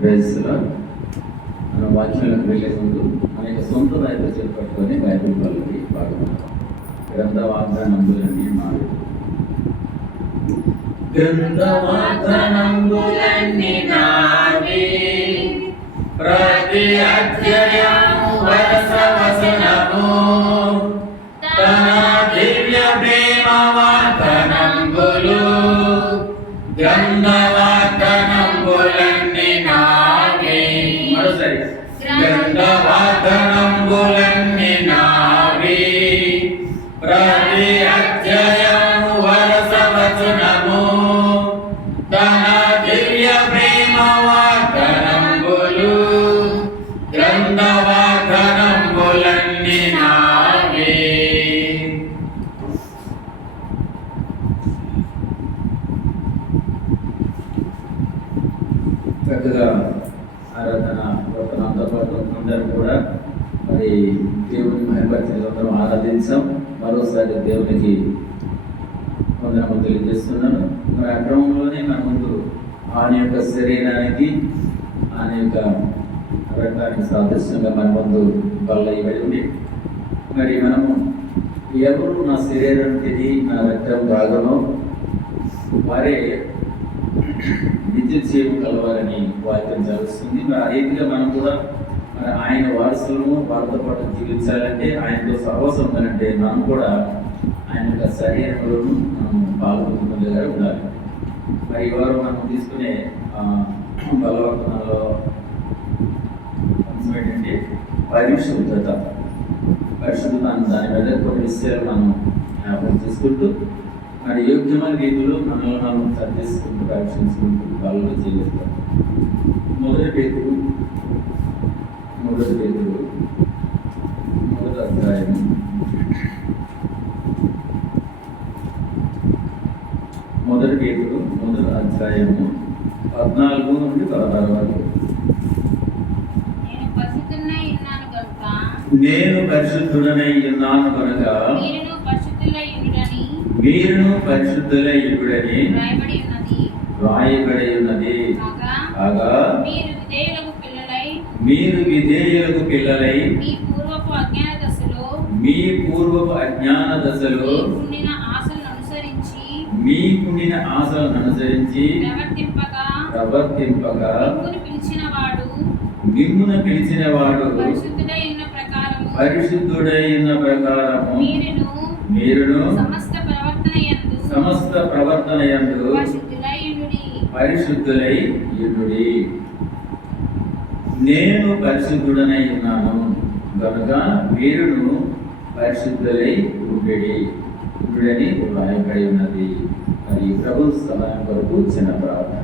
ప్రైజ్లో మన వాక్యంలోకి వెళ్ళే ముందు అనేక సొంత రైతు చేపట్టుకొని బైబిల్ వాళ్ళకి పాడుకున్నాం. గ్రంథ వాగ్దానంబులన్నీ మారు గ్రంథ వాగ్దానంబులన్నీ నావి ప్రతి అధ్యాయము వరస వచనము తన దివ్య ప్రేమ వాగ్దానంబులు గ్రంథ వాగ్దానంబులన్నీ నావి మరోసారి గ్రంథ వాగ్దానంబులన్నీ నావి ప్రతి అధ్యాయము వరస వచనము తన దివ్య ప్రేమ వాగ్దానంబులు గ్రంథ వాగ్దానంబులన్నీ నావి. చక్కగా ఆరాధన వర్తనంతో పాటు అందరూ కూడా మరి దేవుని మహిమపరిచిన అందరం ఆరాధించాం. మరోసారి దేవునికి వందనములు తెలియజేస్తున్నాను. మరి ఆ క్రమంలోనే మన ముందు ఆయన యొక్క శరీరానికి ఆయన యొక్క రక్తానికి సాదృశ్యంగా మన ముందు బల్ల ఇవ్వడి ఉంది. మరి మనము ఎవరు నా శరీరం తిని నా రక్తం తాగనో వారే నిత్య జీవం కలవాలని వాక్యం చదువుతుంది. మరి ఆ రీతిగా మనం కూడా మరి ఆయన వారసులను వారితో పాటు జీవించాలంటే ఆయనతో సహవాసం ఉండాలంటే మనం కూడా ఆయన యొక్క శరీరంలోనూ మనం పాల్గొంటున్నదిగా ఉండాలి. మరి వారు మనం తీసుకునే బలవర్తనలో అంశం ఏంటంటే పరిశుద్ధత. దాని మీద కొన్ని విషయాలు మనం జ్ఞాపకం చేసుకుంటూ మరి యోగ్యమైన రీతిలో మనల్ని మనం సరిచేసుకుంటూ పరీక్షించుకుంటూ వాళ్ళు జీవిస్తాం. మొదటి పేతురు మొదటి అధ్యాయం మొదటి 14 నుండి 16 వరకు. నేను పరిశుద్ధుడనై ఉన్నాను కనుక మీరును పరిశుద్ధులై ఉండుడని వ్రాయబడి ఉన్నది. కాగా మీరు విధేయులకు పిల్లలై మీ పూర్వపు అజ్ఞాన దశలో మీకుండిన ఆశలను అనుసరించి ప్రవర్తింపగా మిమ్మును పిలిచిన వాడు పరిశుద్ధుడై ఉన్న ప్రకారము మీరును సమస్త ప్రవర్తన యందు పరిశుద్ధులై యుండుడి. నేను పరిశుద్ధుడనై ఉన్నాను కనుక మీరును పరిశుద్ధులై ఉండుడని వ్రాయబడి ఉన్నది. మరి ప్రభు సహాయం కొరకు చిన్న ప్రార్థన.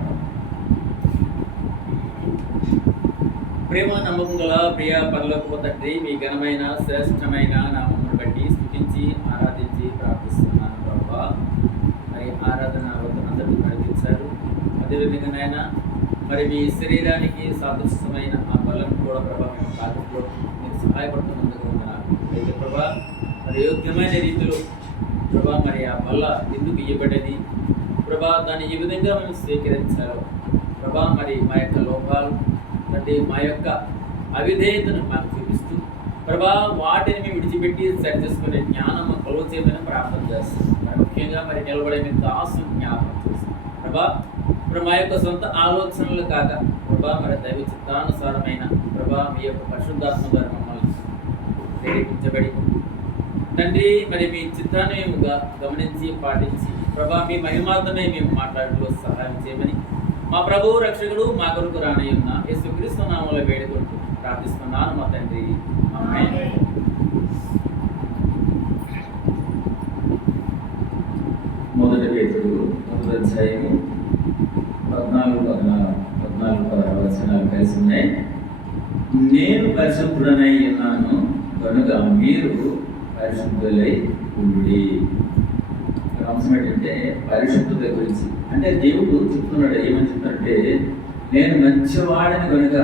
ప్రేమ నమ్మకం గల ప్రియ పరలోకపు తండ్రి, మీ ఘనమైన శ్రేష్టమైన నామమును బట్టి స్తుతించి ఆరాధించి ప్రార్థిస్తున్నాను ప్రభా. మరి ఆరాధన అందరూ నడిపించారు. అదేవిధంగా నాయన మరి మీ శరీరానికి సాదృశ్యమైన ఆ బలం కూడా ప్రభా మేము కాకపో మీరు సహాయపడుతున్నందుకు అయితే ప్రభా మరి యోగ్యమైన రీతిలో ప్రభా మరి ఆ బల్ల ఎందుకు ఇవ్వబడేది ప్రభా, దాన్ని ఈ విధంగా మేము స్వీకరించాలో ప్రభా, మరి మా యొక్క లోపాలు అంటే మా యొక్క అవిధేయతను మాకు చూపిస్తూ ప్రభా వాటిని మేము విడిచిపెట్టి సరి చేసుకునే జ్ఞానం కలువ చేయమని ప్రార్థన చేస్తాం. మరి ముఖ్యంగా మరి నిలబడే మీ దాసు జ్ఞాపకం చేస్తాం ప్రభా. ఇప్పుడు మా యొక్క సొంత ఆలోచనలు కాక ప్రభా మరి దైవ చిత్తానుసారమైన ప్రభా మీ యొక్క పరిశుద్ధాత్మ ద్వారా మమ్మల్ని ప్రేరేపించబడి తండ్రి మరి మీ చిత్తాన్ని మేము గమనించి పాటించి ప్రభా మీ మహిమార్థమే మేము మాట్లాడటంలో సహాయం చేయమని మా ప్రభువు రక్షకుడు మా కొరకు రానయ్యున్న యేసుక్రీస్తు నామములో వేడుకుంటూ ప్రార్థిస్తున్నాను మా తండ్రి. ఆమేన్. మొదటి పేతురు మొదటి అధ్యాయము 14-16 వచనాలు కలిసి ఉన్నాయి. నేను పరిశుద్ధుడనై ఉన్నాను కనుక మీరు పరిశుద్ధులై ఉండుడి. అంశం ఏంటంటే పరిశుద్ధత గురించి. అంటే దేవుడు చెప్తున్నాడు, ఏమని చెప్తాడంటే నేను మంచివాడని కనుక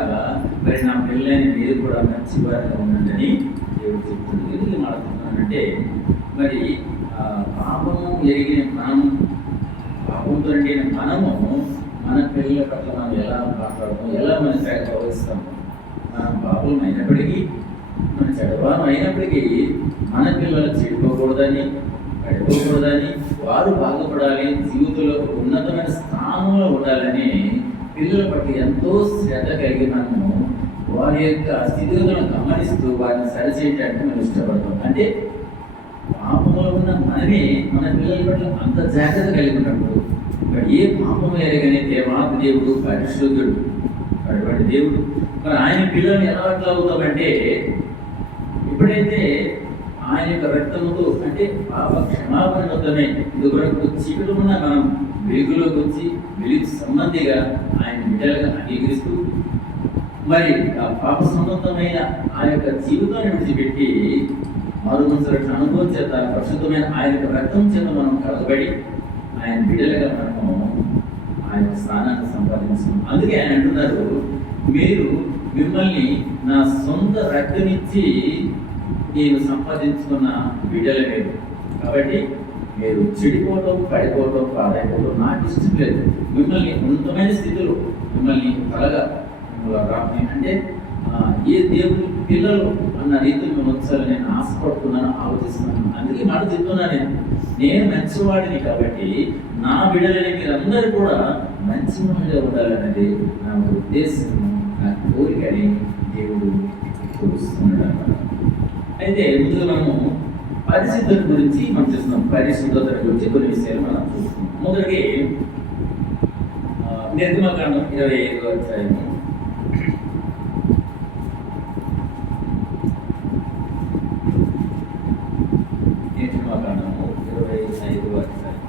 మరి నా పిల్లని మీరు కూడా మంచివాడిగా ఉండండి దేవుడు చెప్తుంది. ఎందుకు మాట్లాడుతున్నానంటే మరి పాపము ఎరిగిన మనము పాపంతో నిండిన మనము మన పిల్లల పట్ల మనం ఎలా మాట్లాడతాం, ఎలా మనం ప్రవర్తిస్తాం. మనం పాపం అయినప్పటికీ, మన చెడవారం అయినప్పటికీ మన పిల్లలు చెడిపోకూడదని, పడిపోకూడదని, వారు బాగుపడాలి, జీవితంలో ఉన్నతమైన స్థానంలో ఉండాలని పిల్లల పట్ల ఎంతో శ్రద్ధ కలిగి మనము వారి యొక్క స్థితిగతులను గమనిస్తూ వారిని సరిచేయటానికి మనం ఇష్టపడతాం. అంటే పాపంలో ఉన్న మనమే మన పిల్లల పట్ల అంత జాగ్రత్త కలిగి ఉన్నప్పుడు మరి ఏ పాపం ఎరగని దేవాది దేవుడు, పరిశుద్ధుడు, అటువంటి దేవుడు, మరి ఆయన పిల్లల్ని ఎలా అట్లా అవుతామంటే ఎప్పుడైతే ఆయన యొక్క రక్తముతో, అంటే పాప క్షమాపణతోనే ఇదివరకు చీకటి ఉన్న మనం వెలుగులోకి వచ్చి వెలుగు సంబంధిగా ఆయన బిడ్డలుగా అంగీకరిస్తూ మరి ఆ పాప సంబంధమైన ఆ యొక్క జీవితాన్ని విడిచిపెట్టి మరో మనసు అనుభవం చేత పరిశుద్ధమైన ఆయన యొక్క రక్తం చేత మనం కలగబడి ఆయన బిడ్డలుగా మనము ఆయన స్థానాన్ని సంపాదించాం. అందుకే ఆయన అంటున్నారు, మీరు మిమ్మల్ని నా సొంత రక్తమిచ్చి నేను సంపాదించుకున్న బిడ్డలే మీరు. కాబట్టి మీరు చెడిపోవటం, పడిపోవటం, పాడైపోవటం నాకు ఇష్టం లేదు. మిమ్మల్ని ఉన్నతమైన స్థితిలో మిమ్మల్ని త్వరగా రాని అంటే ఏ దేవుని పిల్లలు అన్న రీతిలో మేము వచ్చాలని నేను ఆశపడుతున్నాను, ఆలోచిస్తున్నాను. అందుకే మాట చెప్తున్నాను, నేను మంచివాడిని కాబట్టి నా బిడ్డలని మీరందరూ కూడా మంచివాడిగా ఉండాలనేది నా ఉద్దేశం, నా కోరికని దేవుడు చూస్తున్నాడు అన్నమాట. అయితే ముందుగా మనము పరిశుద్ధత గురించి మనం చూస్తున్నాం. పరిశుద్ధత గురించి కొన్ని విషయాలు మనం చూస్తున్నాం. మొదటికి నిర్గమకాండం 25వ అధ్యాయము. నిర్గమకాండము 25వ అధ్యాయం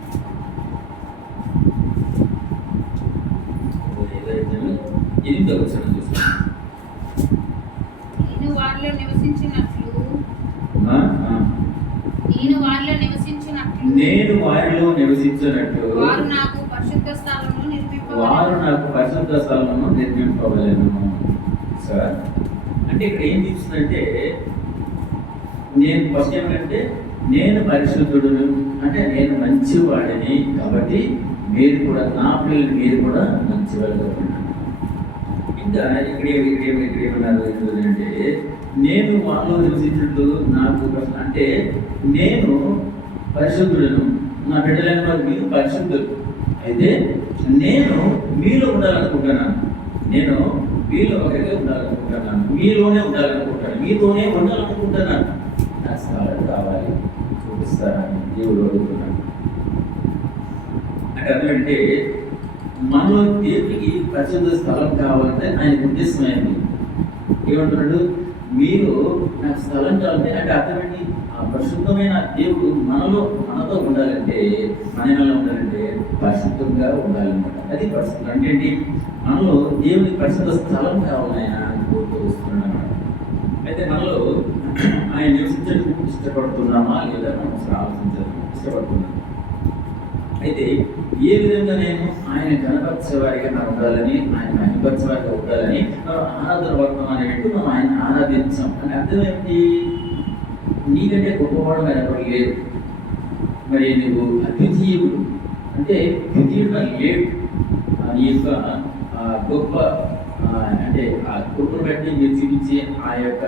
8వ వచనం చూస్తున్నాం. నేను వారిలో నివసించినట్లు వారు నాకు పరిశుద్ధ స్థలమును నిర్మింపవలెను. సార్ అంటే ఇక్కడ ఏం చూస్తుందంటే, నేను ఫస్ట్ ఏమంటే నేను పరిశుద్ధుడును, అంటే నేను మంచివాడిని కాబట్టి మీరు కూడా నా పిల్లలు మీరు కూడా మంచివాళ్ళుగా ఉన్నారు. ఇంకా ఇక్కడేమన్నారు అంటే, నేను వాళ్ళు నివసించినట్లు నాకు అంటే నేను పరిశుద్ధులను, నా బిడ్డలైన వారు మీరు పరిశుద్ధులు. అయితే నేను మీలో ఉండాలనుకుంటున్నాను, నేను మీలో ఒకరిగా ఉండాలనుకుంటున్నాను, మీలోనే ఉండాలనుకుంటున్నాను, మీతోనే ఉండాలనుకుంటున్నాను. నా స్థలం కావాలి, చూపిస్తానని దేవుడు అడుగుతున్నాను. అంటే అదేంటే మనలో దేవుడికి పరిశుద్ధ స్థలం కావాలంటే ఆయన ఉద్దేశమైంది. ఏమంటున్నాడు, మీరు నాకు స్థలం కావాలంటే అంటే అర్థమేంటి, ఆ పరిశుద్ధమైన దేవుడు మనతో ఉండాలంటే, మనలో ఉండాలంటే పరిశుద్ధంగా ఉండాలన్నమాట. అది పరిశుద్ధం అంటే ఏంటి, మనలో దేవుడికి పరిశుద్ధ స్థలం కావాలని ఆయన కోరుతూ వస్తున్నాడు అన్నమాట. అయితే మనలో ఆయన నివసించడం ఇష్టపడుతున్నామా లేదా మనం ఆలోచించడం ఇష్టపడుతున్నాం. అయితే ఏ విధంగా నేను ఆయన కనపరిచేవారిగా మనం ఉండాలని, ఆయన మహిమపరిచేవారిగా ఉండాలని ఆరాధన వర్తమానం పెట్టు మనం ఆయన ఆరాధించాం. అని అర్థం ఏంటి, నీకంటే గొప్పవాడు అయినప్పుడు లేదు, మరి నువ్వు అద్వితీయుడు అంటే ద్వితీయుడు లేడు. నీ యొక్క గొప్ప అంటే ఆ కృపను బట్టి మీరు చూపించి ఆ యొక్క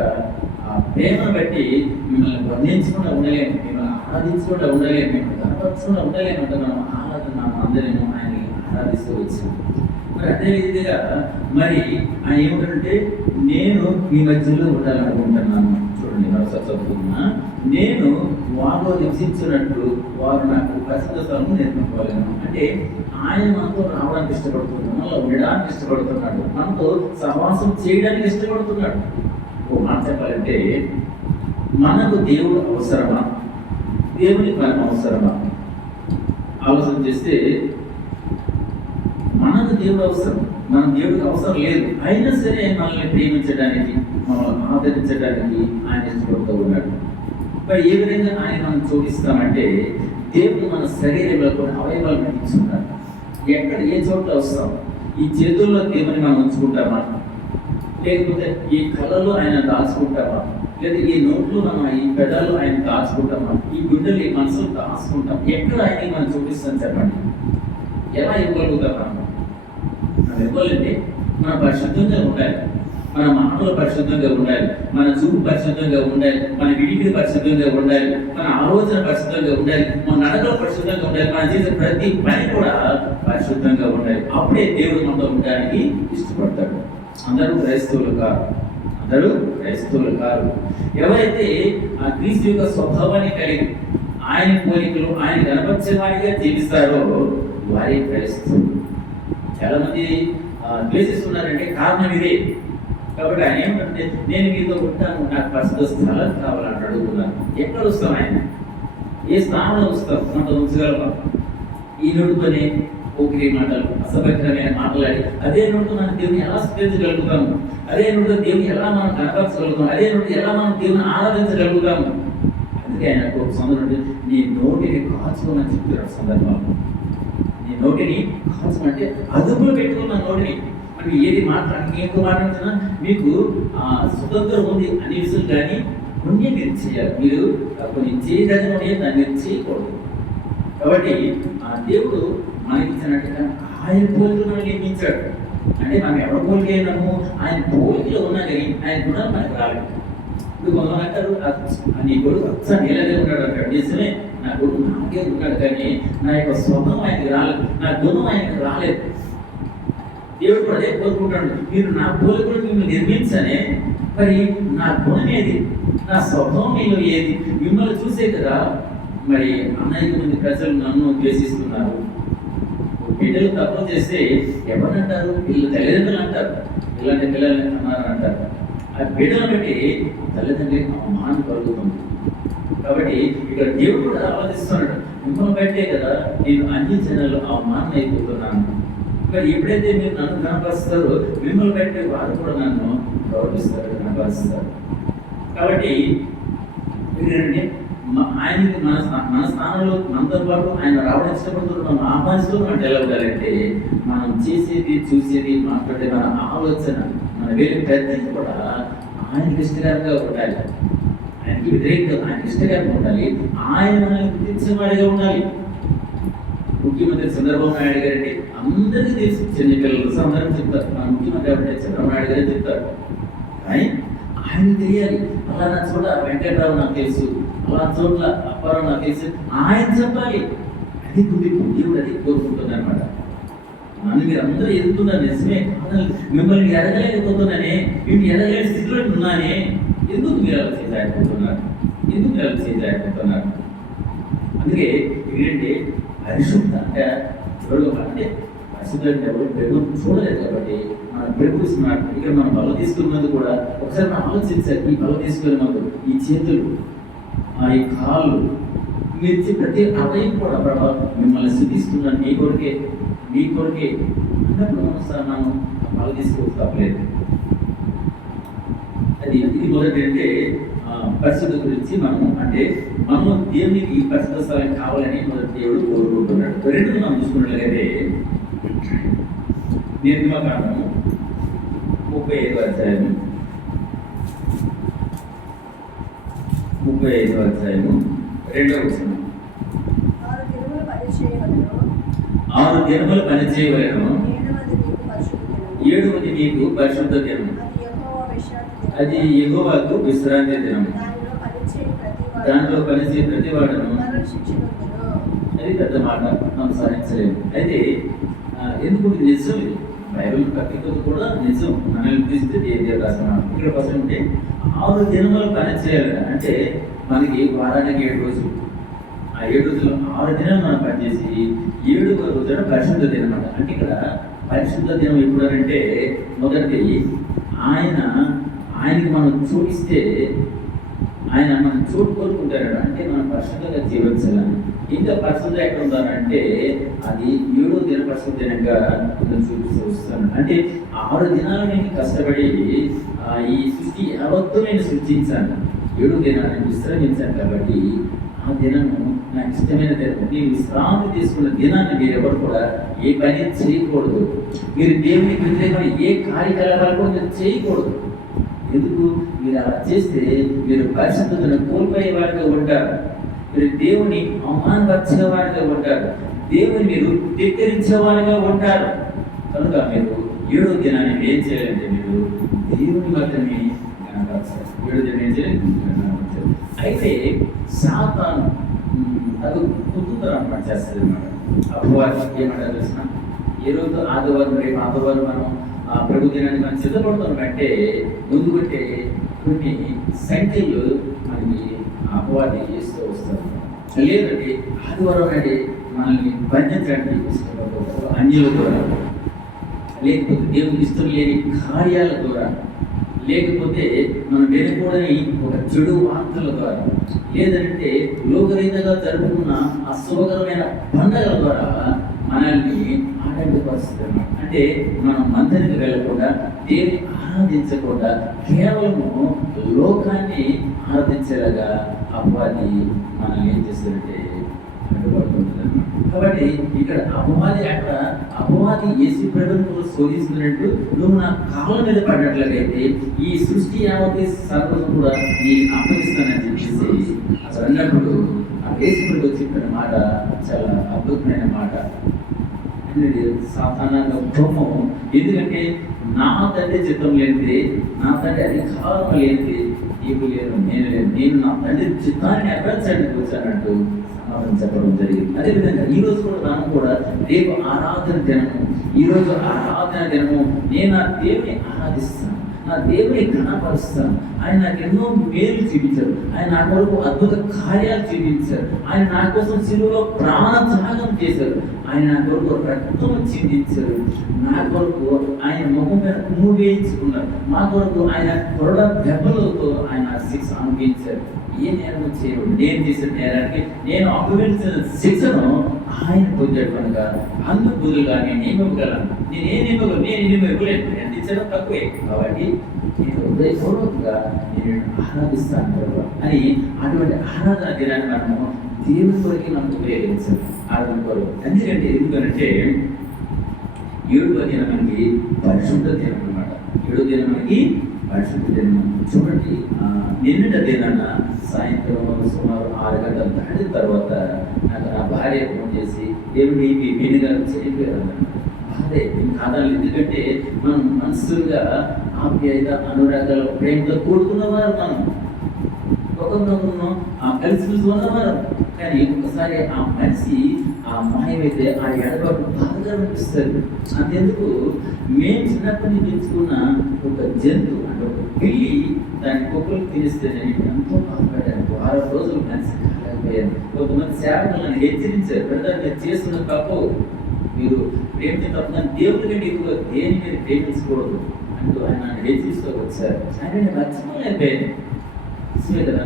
ప్రేమను బట్టి మిమ్మల్ని వర్ణించకుండా ఉండలేము, మిమ్మల్ని ఆరాధించకుండా ఉండలేము, మిమ్మల్ని కనపరచకుండా ఉండలేము. అంటే మనం ఆరాధన అందరేమో ఆయన ఆరాధిస్తూ వచ్చాం. మరి అదే విధంగా మరి ఆయన ఏమిటంటే నేను మీ మధ్యలో ఉండాలనుకుంటున్నాను. చూడండి చదువుతున్నా, నేను వారిలో నివసించినట్లు వారు నాకు పరిశుద్ధ స్థలం నిర్మించుకోలేను. అంటే ఆయన మనతో రావడానికి ఇష్టపడుతున్నాడు, మనలో ఉండడానికి ఇష్టపడుతున్నాడు, మనతో సహవాసం చేయడానికి ఇష్టపడుతున్నాడు. ఓ మాట చెప్పాలంటే, మనకు దేవుడు అవసరమా, దేవునికి మనం అవసరమా? ఆలోచన చేస్తే మనకు దేవుడు అవసరం, మన దేవుడికి అవసరం లేదు. అయినా సరే మనల్ని ప్రేమించడానికి, మమ్మల్ని ఆదరించడానికి ఆయన ఇష్టపడుతూ ఉన్నాడు. మరి ఏ విధంగా ఆయన మనం చూపిస్తామంటే, దేవుడు మన శరీరంలో కొన్ని అవయవాలు పెట్టించుకున్నాడు. ఎక్కడ ఏ చోట్ల వస్తాం, ఈ చేతుల్లో దేవుని మనం ఉంచుకుంటామా, లేకపోతే ఈ కళ్ళలో ఆయన దాచుకుంటామా, లేదా ఈ నోట్లో మనం ఈ పెదాలు ఆయన దాచుకుంటామా, ఈ గుండెలు ఈ మనసులు దాచుకుంటాం. ఎక్కడ ఆయన మనం చూపిస్తాం చెప్పండి, ఎలా ఇవ్వగలుగుతాం మనం? మనం ఇవ్వాలంటే మనం పరిశుద్ధంగా ఉండాలి, మన మాటలు పరిశుద్ధంగా ఉండాలి, మన చూపు పరిశుద్ధంగా ఉండాలి, మన విడికి పరిశుద్ధంగా ఉండాలి, మన ఆలోచన పరిశుద్ధంగా ఉండాలి, మన నడకలు పరిశుద్ధంగా ఉండాలి, మన చేసే ప్రతి పని కూడా పరిశుద్ధంగా ఉండాలి. అప్పుడే దేవుడు మనతో ఉండడానికి ఇష్టపడతాడు. అందరూ క్రైస్తవులు కాదు, అందరూ క్రైస్తవులు కాదు. ఎవరైతే ఆ క్రీస్తు యొక్క స్వభావాన్ని కలిగి ఆయన పోలికలు ఆయన కనపరిచేవాడిగా జీవిస్తారో వారి క్రైస్తవులు. చాలా మంది ద్వేషిస్తున్నారంటే కారణం ఇదే. కాబట్టి ఆయన ఏమంటే నేను మీతో ఉంటాను, నాకు పరిశుద్ధ స్థలం కావాలని అడుగుతున్నాను. ఎక్కడ వస్తాం? ఆయన ఏ స్థానంలో వస్తాం? మనతో ఉంచగలమా? ఈ నోటితోనే పోకిరి మాటలు, అసభ్యకరమైన మాట్లాడి అదే నోటితో మనం దేవుని ఎలా స్థితించగలుగుతాము? అదే నోటితో దేవుని ఎలా మనం కనపరచగలుగుతాం? అదే నోటి ఎలా మనం దేవుని ఆరాధించగలుగుతాము? అందుకే ఆయన ఒక సందర్భం నీ నోటిని కాచుకోమని చెప్తున్నాడు. సందర్భం నీ నోటిని కాచుకోమంటే అదుపులో పెట్టుకున్న నోటిని. మనం ఏది మాట్లాడి ఎక్కువ మాట్లాడుతున్నా మీకు స్వతంత్రం ఉంది అనే విషయం, కానీ కొన్ని మీరు చేయాలి. మీరు కొన్ని చేయదగిన దాన్ని మీరు చేయకూడదు. కాబట్టి ఆ దేవుడు మనకి ఇచ్చినట్టుగా ఆయన పోలికలు మనకి నిర్మించాడు. అంటే మనం ఎవరి పోలిక అయినాము ఆయన పోలికలో ఉన్నా కానీ ఆయన గుణాలు మనకు రాలేదు. ఇప్పుడు కొంతమంది అంటారు నీ కొడుకు అచ్చని ఇలాగే ఉన్నాడు అంటాడు. నిజమే, నా కొడుకు నాకే ఉన్నాడు, కానీ నా యొక్క స్వభావం ఆయనకి రాలేదు, నా గుణం ఆయనకు రాలేదు. దేవుడు కూడా అదే కోరుకుంటాడు, మీరు నా పోలికలు మిమ్మల్ని నిర్మించనే, మరి నా గుణం ఏది, నా స్వభావం మీలో ఏది? మిమ్మల్ని చూసే కదా మరి అనేక మంది ప్రజలు నన్ను ద్వేషిస్తున్నారు. బిడ్డలు తప్పు చేస్తే ఎవరంటారు? వీళ్ళు తల్లిదండ్రులు అంటారు, ఇలాంటి పిల్లల్ని అన్నారు అంటారు. ఆ బిడ్డలు బట్టి తల్లిదండ్రులు అవమానం కలుగుతుంది. కాబట్టి ఇక్కడ దేవుడు కూడా ఆలోచిస్తున్నాడు, మిమ్మల్ని బట్టే కదా నేను అన్ని జనాలు అవమానం అయిపోతున్నాను. మరి ఎప్పుడైతే మీరు నన్ను కనపరుస్తారో మిమ్మల్ని బట్టి వారు కూడా నన్ను గౌరవిస్తారు, కనపరుస్తారు. కాబట్టి ఆయనకి మన స్థానంలో మనతో పాటు ఆయన రావడం ఇష్టపడుతున్న మనం ఆహ్వానిస్తూ మనం ఎలా ఉండాలంటే మనం చేసేది, చూసేది, మాట్లాడే మన ఆలోచన, మన వేరే ప్రతి కూడా ఆయనకి ఇష్టకరంగా ఉండాలి. ఆయనకి వ్యతిరేకంగా ఆయనకి ఇష్టకరంగా ఉండాలి. ఆయన మనల్ని గుర్తించేవాడిగా ఉండాలి. ముఖ్యమంత్రి చంద్రబాబు నాయుడు గారంటే అందరికీ తెలుసు, చిన్న పిల్లలు అందరూ చెప్తారు మన ముఖ్యమంత్రి ఎవరంటే చంద్రబాబు నాయుడు గారే చెప్తారు. కానీ ఆయన తెలియాలి, అలా నా చోట వెంకటరావు నాకు తెలుసు, అలా చోట్ల అప్పారావు నాకు తెలుసు, ఆయన చెప్పాలి. అది దేవుడు అది కోరుకుంటుంది అనమాట. నన్ను మీరు అందరూ ఎదుగుతున్నారు, నిజమే, మిమ్మల్ని ఎదగలేకపోతున్నానే, మేము ఎదగలేని స్థితిలో ఉన్నానే, ఎందుకు మీరు అలా చేయలేకపోతున్నారు? ఎందుకు మీరు అలా చేయలేకపోతున్నారు? అందుకే ఏంటంటే పరిశుద్ధ అంటే చూడదు, అంటే పరిశుద్ధ ఎవరు ప్రభు చూడలేదు. కాబట్టి మన ప్రభు ఇక్కడ మనం బల తీసుకున్నది కూడా ఒకసారి మనం ఆలోచించాలి. ఈ బల తీసుకునే ముందు ఈ చేతులు, ఈ కాళ్ళు, మీరు ప్రతి అవయం కూడా ప్రభావ మిమ్మల్ని స్థుతిస్తున్నాను, నీ కొరికే అన్నప్పుడు మనం బల తీసుకోవచ్చు, తప్పలేదు. ఇది మొదటి అంటే పరిశుద్ధ గురించి మనము అంటే మనము దేవునికి ఈ పరిశుద్ధ స్థలం కావాలని మొదటి దేవుడు కోరుకుంటున్నాడు. రెండు మనం చూసుకున్నట్లయితే నిర్గమకాండము 35వ అధ్యాయము 2వ వచనం. 6 దినములు పని చేయవలెను, 7వది నీకు పరిశుద్ధ దినం, అది యెహోవాకు విశ్రాంతి దినం, దానిలో పనిచే ప్రతి వాడును. అది పెద్ద మాట, మనం సాధించలేము. అయితే ఎందుకు నిజం, ఇది బైబిల్ ప్రత్యేకత కూడా నిజం. మనల్ని తీస్తే దేవుడు రాస్తున్నాడు. ఇక్కడ ఫస్ట్ ఉంటే 6 దినములు పని చేయాలి అంటే మనకి వారానికి 7 రోజులు. ఆ 7 రోజులు 6 దినాలు మనం పనిచేసి 7వ రోజున పరిశుద్ధ దినం అన్నమాట. అంటే ఇక్కడ పరిశుద్ధ దినం ఎప్పుడు అంటే మొదటిది ఆయనకి మనం చూపిస్తే ఆయన మనం చోటు కోరుకుంటాడు. అంటే మనం పరిశుద్ధంగా జీవించాలని. ఇంకా పరిశుద్ధం ఎక్కడ ఉండాలంటే అది 7వ దిన పరిశుద్ధ దినంగా చూపిస్తూ వస్తాను. అంటే 6 దినాలు నేను కష్టపడి ఈ సృష్టి యావత్తు నేను సృష్టించాను, 7వ దినాన్ని విశ్రమించాను. కాబట్టి ఆ దినము నాకు ఇష్టమైన దినం. నేను విశ్రాంతి తీసుకున్న దినాన్ని మీరు ఎవరు కూడా ఏ పని చేయకూడదు. మీరు దేవునికి వ్యతిరేకమైన ఏ కార్యకలాపాలు కూడా మీరు చేయకూడదు. ఎందుకు? మీరు అలా చేస్తే మీరు పరిశుద్ధతను కోల్పోయే వారిగా ఉంటారు, మీరు దేవుని అవమానపరిచే వారిగా ఉంటారు, దేవుని మీరు ధిక్కరించే వారిగా ఉంటారు. కనుక మీరు 7వ దినాన్ని ఏం చేయాలంటే మీరు దేవుని మాత్రమే కనపరచాలి. 7వ దినం ఏం చేయాలి? అయితే సాతాను అది కుతుందరం అన్నమాట చేస్తుంది అన్నమాట. అపవాది ఏమంటారు తెలిసిన, ఈ రోజు ఆదివారం రేపు ఆదివారం మనం ప్రభు దినాన్ని మనం సిద్ధపడుతున్నాం అంటే ముందు కొట్టే కొన్ని సంఖ్యలు మనకి అపవాది చేస్తూ వస్తారు. లేదంటే ఆదివారం అంటే మనల్ని బంధించడానికి ఇష్టపడతారు అన్యుల ద్వారా, లేకపోతే దేవునికి ఇష్టం లేని కార్యాల ద్వారా, లేకపోతే మనం వినకూడని ఒక చెడు వార్తల ద్వారా, లేదంటే లోకరీతంగా జరుపుకున్న అశుభకరమైన పండుగల ద్వారా మనల్ని ఆటంకపరుస్తుంది. అంటే మనం మందిరానికి వెళ్ళకుండా, దేవుని ఆరాధించకుండా కేవలము లోకాన్ని ఆరాధించేలాగా అపవాది మనల్ని ఏం చేస్తారంటే అడ్డుపడుతుంటుంది. కాబట్టి ఇక్కడ అపవాది యేసు ప్రభువును శోధిస్తున్నట్టు నువ్వు నా కాళ్ళ మీద పడినట్లయితే ఈ సృష్టి యావత్తు సర్వం కూడా నేను అప్పగిస్తానని చెప్పేసి అన్నప్పుడు ఆ యేసు ప్రభు చెప్పిన మాట చాలా అద్భుతమైన మాట. సాధారణంగా బ్రహ్మం, ఎందుకంటే నా తండ్రి చిత్తం లేనిది, నా తండ్రి అధికారం లేనిది నీకు లేదు, నేను లేదు, నేను నా తండ్రి చిత్తాన్ని నెరవేర్చడానికి వచ్చానంటూ సమాధానం చెప్పడం జరిగింది. అదేవిధంగా ఈ రోజు కూడా మనం కూడా రేపు ఆరాధన దినము, ఈరోజు ఆరాధన దినము నేను నా దేవుని ఆరాధిస్తాను, నా దేవుని ఘనపరుస్తాను. ఆయన నాకు ఎన్నో మేలు చూపించారు, ఆయన నా కొరకు అద్భుత కార్యాలు చూపించారు, ఆయన నా కోసం సిలువలో ప్రాణత్యాగం చేశారు, ఆయన నా కొరకు రక్తం చిందించారు, నా కొరకు ఆయన ముఖం మీద కుమ్ము వేయించుకున్నారు, మా కొరకు ఆయన కొరడ దెబ్బలతో ఆయన శిక్ష అనుభవించారు. ఏ నేరం చేయడు, నేను చేసిన నేరానికి నేను అనుభవించిన శిక్షను ఆయన పొందాడు కనుక అందుకు బదులుగా నేను ఇవ్వగలను. నేను ఇవ్వలేను, ఎంత ఇచ్చానో తక్కువే. కాబట్టి నేను హృదయపూర్వకంగా నేను ఆరాధిస్తాను అని అటువంటి ఆరాధన దినాన్ని మనము దేవుని కొరకు మనం ఉపయోగించాలి. ఆరాధన కొరకు ఎందుకంటే 7వ దినం మనకి పరిశుద్ధ దినం అన్నమాట. 7వ దినం మనకి పరిశుద్ధ దినం. చూడండి, నిన్నటి దినాన సాయంత్రం సుమారు 6 గంటలు దాటిన తర్వాత నాకు నా భార్య ఫోన్ చేసి దేవుడి మీ పెళ్లి గారు చనిపోయారు అన్నమాట. అదే కాదాలి, ఎందుకంటే మనం మనసుగా ఆప్యాయత అనురాగాల ప్రేమతో కూడుకున్నవారు, మనం ఒకరినొకరు కలిసి ఉన్నవారు. కానీ ఒకసారి ఆ మనిషి ఆ మాయమైతే ఆ ఎడబాటు బాధగా అనిపిస్తుంది. అంతెందుకు మేము చిన్నప్పటి నుంచి పెంచుకున్న ఒక జంతువు అంటే ఒక పిల్లి దాని కుక్కలు తినేస్తే నేను ఎంతో బాధపడ్డాను. 6 రోజులు మనిషి కాలేకపోయాను. కొంతమంది సేవకులు నన్ను హెచ్చరించారు, మీరు చేస్తున్న తప్పు, మీరు ప్రేమించిన తప్పు, కానీ దేవుడి కంటే ఎక్కువ దేని మీరు ప్రేమించకూడదు అంటూ ఆయన నన్ను హెచ్చరిస్తూ వచ్చారు. ఆయన నేను మర్చిపోలేకపోయాను కదా.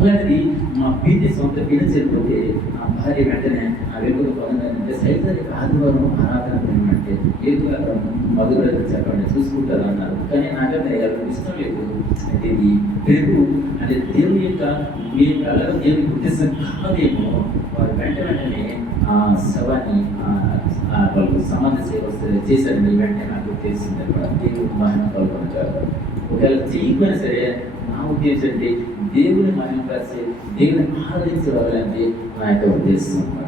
అలాంటిది మా పీతి సొంత పీడ చేరిపోతే నా భార్య వెంటనే ఆ వెలుగులు పొందాలంటే సైతానికి ఆదివారం ఆరాధన అంటే లేదు అక్కడ మధుర చెప్పండి చూసుకుంటారు అన్నారు. కానీ నాకైతే ఇష్టం లేదు. అయితే ఇది పెరుగు అంటే దేవుని యొక్క మీ కళలో దేవుని గుర్తిస్తాం కాదేమో, వారు వెంటనే ఆ శవాన్ని వాళ్ళు సమాజ సేవ చేశారని వెంటనే నాకు తెలిసింది అనమాట. దేవుడు మహిమ కలుగుతారు. ఒకవేళ చేయకపోయినా సరే నా ఉద్దేశం అంటే దేవుని మహిమపరిచే, దేవుని ఆరాధించే వాళ్ళంటే నా యొక్క ఉద్దేశం అనమాట.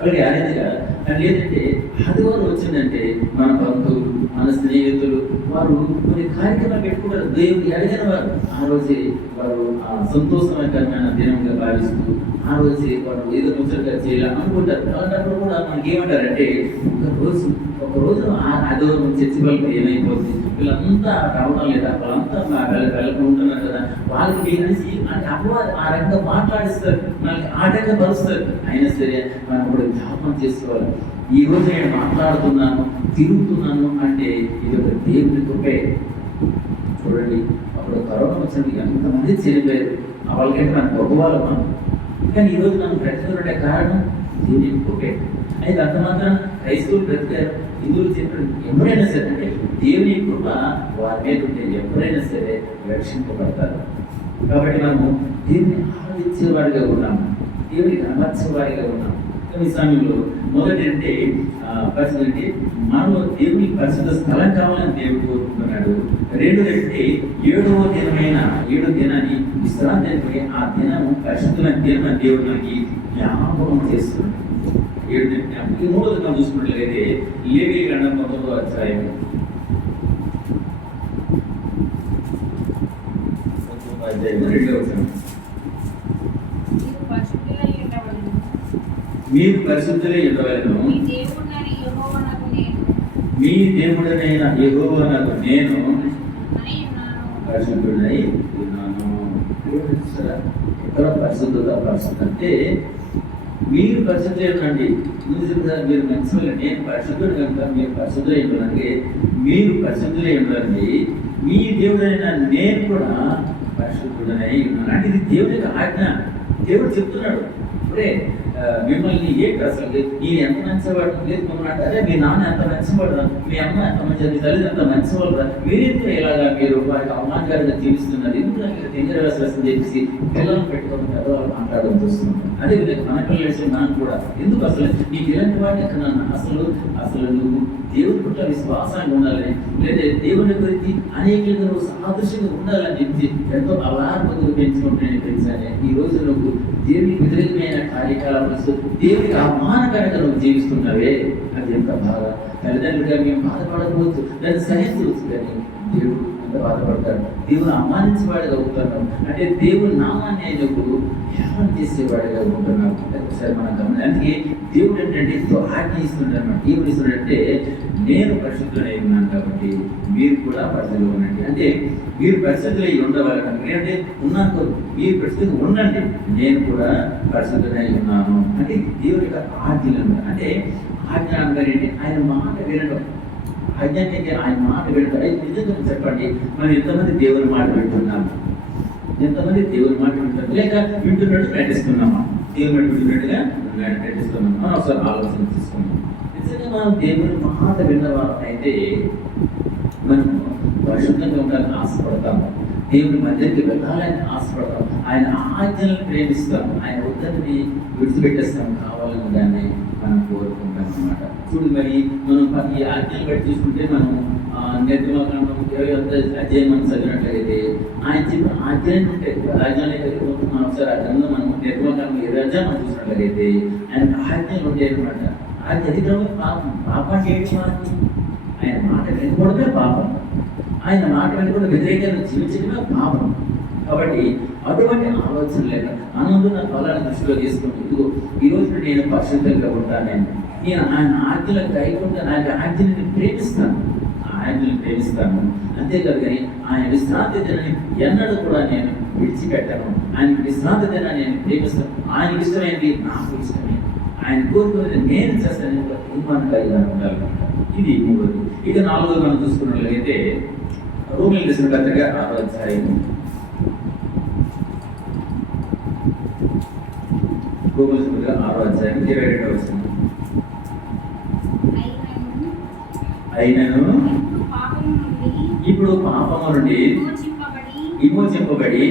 అలాగే ఆరాధిగా లేదంటే ఆదివారం వచ్చిందంటే మన బంధువులు, మన స్నేహితులు వారు కొన్ని కార్యక్రమాలు పెట్టుకుంటారు. దేవుడికి అడిగిన వారు ఆ రోజే వారు సంతోషకరమైన దినంగా భావిస్తూ ఆ రోజే వారు ఏదో ముచ్చటగా చేయాలి అనుకుంటారు. అలాంటప్పుడు కూడా మనకి ఏమంటారంటే ఒక రోజు ఆదివారం చర్చి వాళ్ళకి ఏమైపోతుంది, వీళ్ళంతా రావడం లేదా, వాళ్ళంతా వెళ్ళకుంటున్నారు కదా, వాళ్ళకి కలిసి అంటే అపవాది ఆ రకంగా మాట్లాడిస్తారు, మనకి ఆటంగా పరుస్తారు. అయినా సరే మనం ఇప్పుడు జ్ఞాపకం చేసుకోవాలి, ఈ రోజు నేను మాట్లాడుతున్నాను, తిరుగుతున్నాను అంటే ఇది ఒక దేవుని కృపే. చూడండి, అప్పుడు కరోనా వచ్చింది, ఎంతమంది చనిపోయారు, వాళ్ళకంటే మన గొప్పవాళ్ళం మనం. కానీ ఈరోజు నన్ను బ్రతికున్నట్టే కారణం దేవుని కృపే. అయితే అంత మాత్రం క్రైస్తవులు బ్రతికారు, హిందువులు చెప్పారు, ఎవరైనా సరే అంటే దేవుని కృప వారి మీద ఉంటే ఎవరైనా సరే రక్షింపబడతారు. కాబట్టి మనము దేవుని ఆరాధించేవాడిగా ఉన్నాము, దేవుని అమర్చేవాడిగా ఉన్నాము. ఈ సమయంలో మొదటి అంటే పరిస్థితి మనలో దేవుని పరిశుద్ధ స్థలం కావాలని దేవుడు కోరుకుంటున్నాడు. 2 అంటే 7వ దినమైన 7వ దినాన్ని విశ్రాంతి ఆ దినం పరిశుద్ధమైన దినం దేవుడు మనకి జ్ఞాపకం చేస్తున్నాడు. 7 దినం. ఈ 3వ దినం చూసుకున్నట్లయితే లేవీ గ్రంథం 9వ అధ్యాయం 2వ వచనం. మీరు పరిశుద్ధులై ఉండవలెను. మీరు పరిశుద్ధులై ఉండవలెను. మీ దేవుడైన యెహోవానగు నేను మీ దేవుడనైన యెహోవానగు నేను అని ఉన్నాను. పరిశుద్ధుడై ఉన్నాను. ఎక్కడ పరిశుద్ధత పరిశుద్ధ అంటే మీరు పరిశుద్ధులై ఉండండి. ముందు చెప్తారు మీరు మంచి వాళ్ళు, నేను పరిశుద్ధుడు కనుక మీరు పరిశుద్ధులై ఉండండి. మీరు పరిశుద్ధులై ఉండండి. మీ దేవుడైన నేను కూడా పరిశుద్ధుడనై ఉన్నాను. అంటే ఇది దేవుడి యొక్క ఆజ్ఞ. దేవుడు చెప్తున్నాడు. ఇప్పుడే మిమ్మల్ని ఏంటి అసలు నేను ఎంత మంచివాడు లేదు కొన్నాడు. అదే మీ నాన్న ఎంత మంచివాడు, మీ అమ్మ ఎంత మంచిది, మీ తల్లి ఎంత మంచివాడు, మీరెందుకు ఇలాగా మీరు వారికి అవమానకరంగా జీవిస్తున్నారు, ఎందుకు నాకు తింగర వేసేస్తుంది చెప్పేసి పిల్లలను పెట్టుకోవడం కదా వాళ్ళు మాట్లాడడం చూస్తున్నాం. అదే విధంగా మన పిల్లల విషయం మనం కూడా ఎందుకు అసలు నీకు ఇలాంటి వాడిని కన్నా అసలు నువ్వు దేవుడి పట్ల విశ్వాసాన్ని ఉండాలని, లేదా దేవుని గురించి అనేకలుగా నువ్వు సాదృశ్యంగా ఉండాలని చెప్పి ఎంతో అలారంగా పెంచుకుంటున్నాను తెలుసానే. ఈ రోజు నువ్వు దేవునికి వ్యతిరేకమైన కార్యకలాపాలు, దేవునికి అవమానకరంగా నువ్వు జీవిస్తున్నావే, అది ఎంత బాధ. తల్లిదండ్రులుగా మేము బాధపడకపోవచ్చు, దాన్ని సహించవచ్చు, కానీ దేవుడు ఎంత బాధపడతాడు. దేవుని అవమానించేవాడిగా ఉంటున్నావు అంటే దేవుని నామాన్ని నువ్వు ధ్యానం చేసేవాడిగా ఉంటున్నావు. ఒకసారి మనం గమనించాలి. అందుకే దేవుడు ఏంటంటే ఎంతో ఆజ్ఞ ఇస్తున్నాడు అన్నమాట. దేవుడు ఇస్తున్నాడంటే నేను పరిశుద్ధులై ఉన్నాను కాబట్టి మీరు కూడా పరిశుద్ధులు ఉండండి. అంటే మీరు పరిశుద్ధులై ఉండవాలి. ఏంటంటే ఉన్నాను, మీరు పరిశుద్ధంగా ఉండండి, నేను కూడా పరిశుద్ధులై ఉన్నాను. అంటే దేవుడి యొక్క ఆజ్ఞలు. అంటే ఆజ్ఞ అనగానే ఆయన మాట వినడం. ఆజ్ఞ అంటే ఆయన మాట వినడం. అయితే నిజంగా చెప్పండి, మనం ఎంతమంది దేవుని మాట వింటున్నాము? ఎంతమంది దేవుని మాట వింటారు, లేక వింటున్నట్టు నటిస్తున్నామా? దేవుని మాట వింటున్నట్టుగా నటిస్తున్నాం. మనం ఒకసారి ఆలోచన తీసుకున్నాం. నిజంగా మనం దేవుని మాట విన్నవారు అయితే మనం పరిశుద్ధంగా ఉండాలని ఆశపడతాము, దేవుని మధ్యకి వెళ్ళాలని ఆశపడతాం, ఆయన ఆజ్ఞలను ప్రేమిస్తాం, ఆయన వద్దరిని విడిచిపెట్టేస్తాం, కావాలని దాన్ని మనం కోరుకుంటాం అన్నమాట. చూడు, మరి మనం ఈ ఆజ్ఞలు బట్టి చూసుకుంటే మనం నిర్గమకాండం 21వ అధ్యాయం మనం చదివినట్లయితే ఆయన చెప్పిన ఆజ్ఞలు ఉంటాయి. ఆజ్ఞలు మనం ఒకసారి ఆ గ్రంథం మనం నిర్గమకాండం 20వ అధ్యాయం మనం చూసినట్లయితే ఆయన ఆజ్ఞలు ఉంటాయి అన్నమాట. ఆజ్ఞ అతిక్రమం పాపం. పాపాన్ని ఏంటి? ఆయన మాట వినకూడదే పాపం. ఆయన మాట వినకుండా వ్యతిరేకంగా జీవించడమే పాపం. కాబట్టి అటువంటి ఆలోచన లేక ఆనందం నా ఫలాన్ని దృష్టిలో తీసుకుంటూ ఇదిగో ఈరోజు నేను పరిశుద్ధంగా ఉంటాను, నేను ఆయన ఆజ్ఞలకు కైకుంటాను, ఆయన ఆజ్ఞని ప్రేమిస్తాను, ఆయనని ప్రేమిస్తాను. అంతేకాదు కానీ ఆయన విశ్రాంతి దినాన్ని ఎన్నడూ కూడా నేను విడిచిపెట్టాను. ఆయన విశ్రాంతి దినాన్ని నేను ప్రేమిస్తాను. ఆయనకి ఇష్టమైనది నాకు ఇష్టమే, ఆయన కోరుకునేది నేను చేస్తాను. తీర్మానకారిగా ఉండాలన్నమాట. ఇది 3వది. ఇక 4వది మనం చూసుకున్నట్లయితే రోమీయులకు రాసిన పత్రిక 6వ అధ్యాయం 22వ వచనం. అయినను ఇప్పుడు పాపము నుండి విమోచింపబడి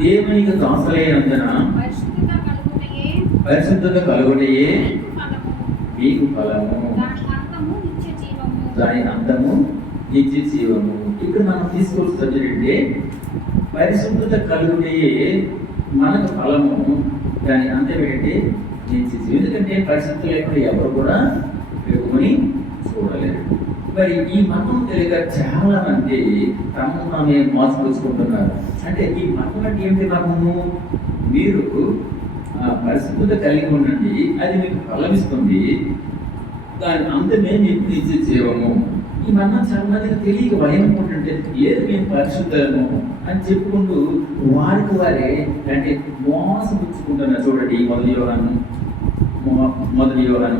దేవునికి దాసులైనందున పరిశుద్ధత కలుగుటయే మీకు ఫలము, దాని అంతము నిత్య జీవము. ఇక్కడ మనం తీసుకోవాల్సిన సబ్జెక్ట్ అంటే పరిశుద్ధత కలుగుటయే మనకు ఫలము, దాని అంతం ఏంటంటే నిత్య జీవం. ఎందుకంటే పరిశుద్ధత లేకుండా ఎవరు కూడా పెరుగుని చూడలేరు. మరి ఈ మతం తెలియక చాలా మంది తమను తామే మోసపుచ్చుకుంటున్నారు. అంటే ఈ మతం అంటే ఏంటి? మతము మీరు పరిశుద్ధత కలిగి ఉండండి, అది మీకు ఫలమిస్తుంది, దాని అంతమే మీకు నిత్య జీవము. ఈ మతం చాలా మందికి తెలియక భయం ఉంటుంటే లేదు మేము పరిశుద్ధము అని చెప్పుకుంటూ వారికి వారే అంటే మోసపుచ్చుకుంటున్నారు. చూడండి, మొదటి యోహాను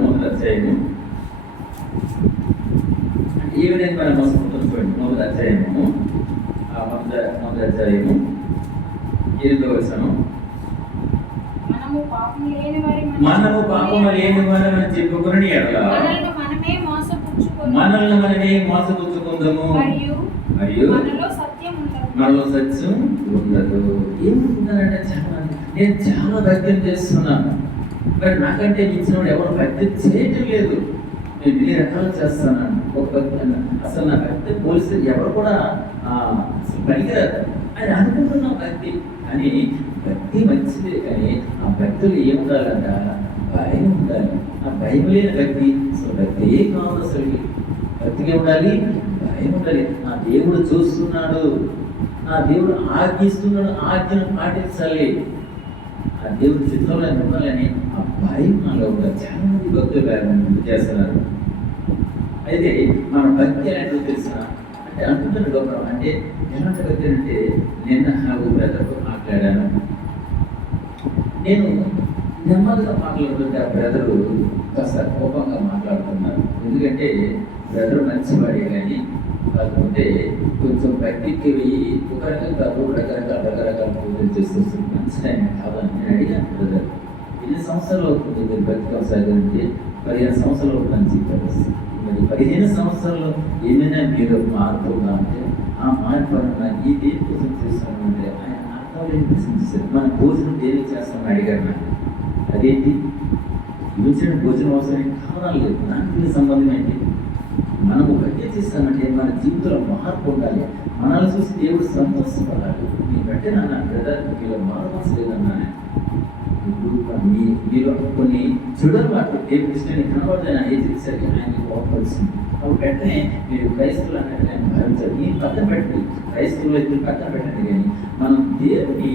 1వ అధ్యాయము ఈ విధంగా మనం మోసపుచ్చుకుంటాం. చూడండి, 1వ అధ్యాయము 8వ వచనం. మనము పాపము లేని వారని చెప్పుకుని మనల్ని మనమే మోసపుచ్చుకుందాము, మరియు మనలో సత్యం ఉండదు. ఏముంటుందంటే నేను చాలా భక్తి చేస్తున్నాను, మరి నాకంటే మించినవాడు ఎవరు భక్తి చేయటం లేదు, నేను ఇన్ని రకాలు చేస్తాను. ఒక భక్తి అసలు నా భక్తి పోలిస్తే ఎవరు కూడా పనికిరాదు అని అనుకుంటున్నాం భక్తి. కానీ భక్తి మంచిదే, కానీ ఆ భక్తులు ఏముండాలంట? భయం ఉండాలి. ఆ భయం లేని వ్యక్తి అసలు భక్తి ఏం కావాలి? అసలు భక్తిగా ఉండాలి, భయం ఉండాలి. నా దేవుడు చూస్తున్నాడు, నా దేవుడు ఆజ్ఞిస్తున్నాడు, ఆజ్ఞను పాటించాలి, ఆ దేవుడి చిత్రంలో ఉండాలని ఆ భయం మనలో ఉండాలి. చాలా మంది భక్తులు చేస్తున్నారు. అయితే మన భక్తి అనేది తెలిసిన అంటే అనుకుంటున్న గొప్ప అంటే ఎలాంటి భక్తి అంటే నిన్న బ్రదర్తో మాట్లాడాను. నేను నెమ్మదిగా మాట్లాడుతుంటే ఆ బ్రదరు కాస్త కోపంగా మాట్లాడుతున్నారు. ఎందుకంటే బ్రదర్ మంచివాడే కానీ కాకపోతే కొంచెం భక్తికి వెయ్యి ఒక రకం కాదు రకరకాల పూజలు చేస్తూ మంచిగా ఆయన కాదని నేను అడిగాను. బ్రదర్, ఎన్ని సంవత్సరాలు అవుతుంది మీరు భక్తి కొనసాగాలంటే? 15 సంవత్సరాలు అవుతుందని చెప్పారు. మరి 15 సంవత్సరాల్లో ఏమైనా మీరు మార్పు ఉందా అంటే ఆ మార్పు అన్న ఈ దేని కోసం చేస్తామంటే ఆయన అర్థం ప్రశ్నించారు. మన భోజనం దేనికి చేస్తామని అడిగారు నాకు. అదేంటి వచ్చిన భోజనం అవసరం కారణాలు లేదు, దానికి సంబంధం ఏంటి? మనము భక్తి చేస్తామంటే మన జీవితంలో మార్పు ఉండాలి, మనల్ని చూసి దేవుడు సంతోషపడాలి. మీరు బట్టే నాన్న బ్రదర్ మీలో మార్పు లేదన్నా. ఇప్పుడు మీలో కొన్ని చూడవాళ్ళు దేవుడి ఇష్టాన్ని కనబడదని హెచ్చరిసరికి ఆయనకి కోపడుతుంది. అప్పుడు వెంటనే మీరు క్రైస్తవులు అన్నట్టు ఆయన భావించారు. ఈ పక్కన పెట్టండి, క్రైస్తవులు అయితే పక్కన పెట్టండి. కానీ మనం దేవుడిని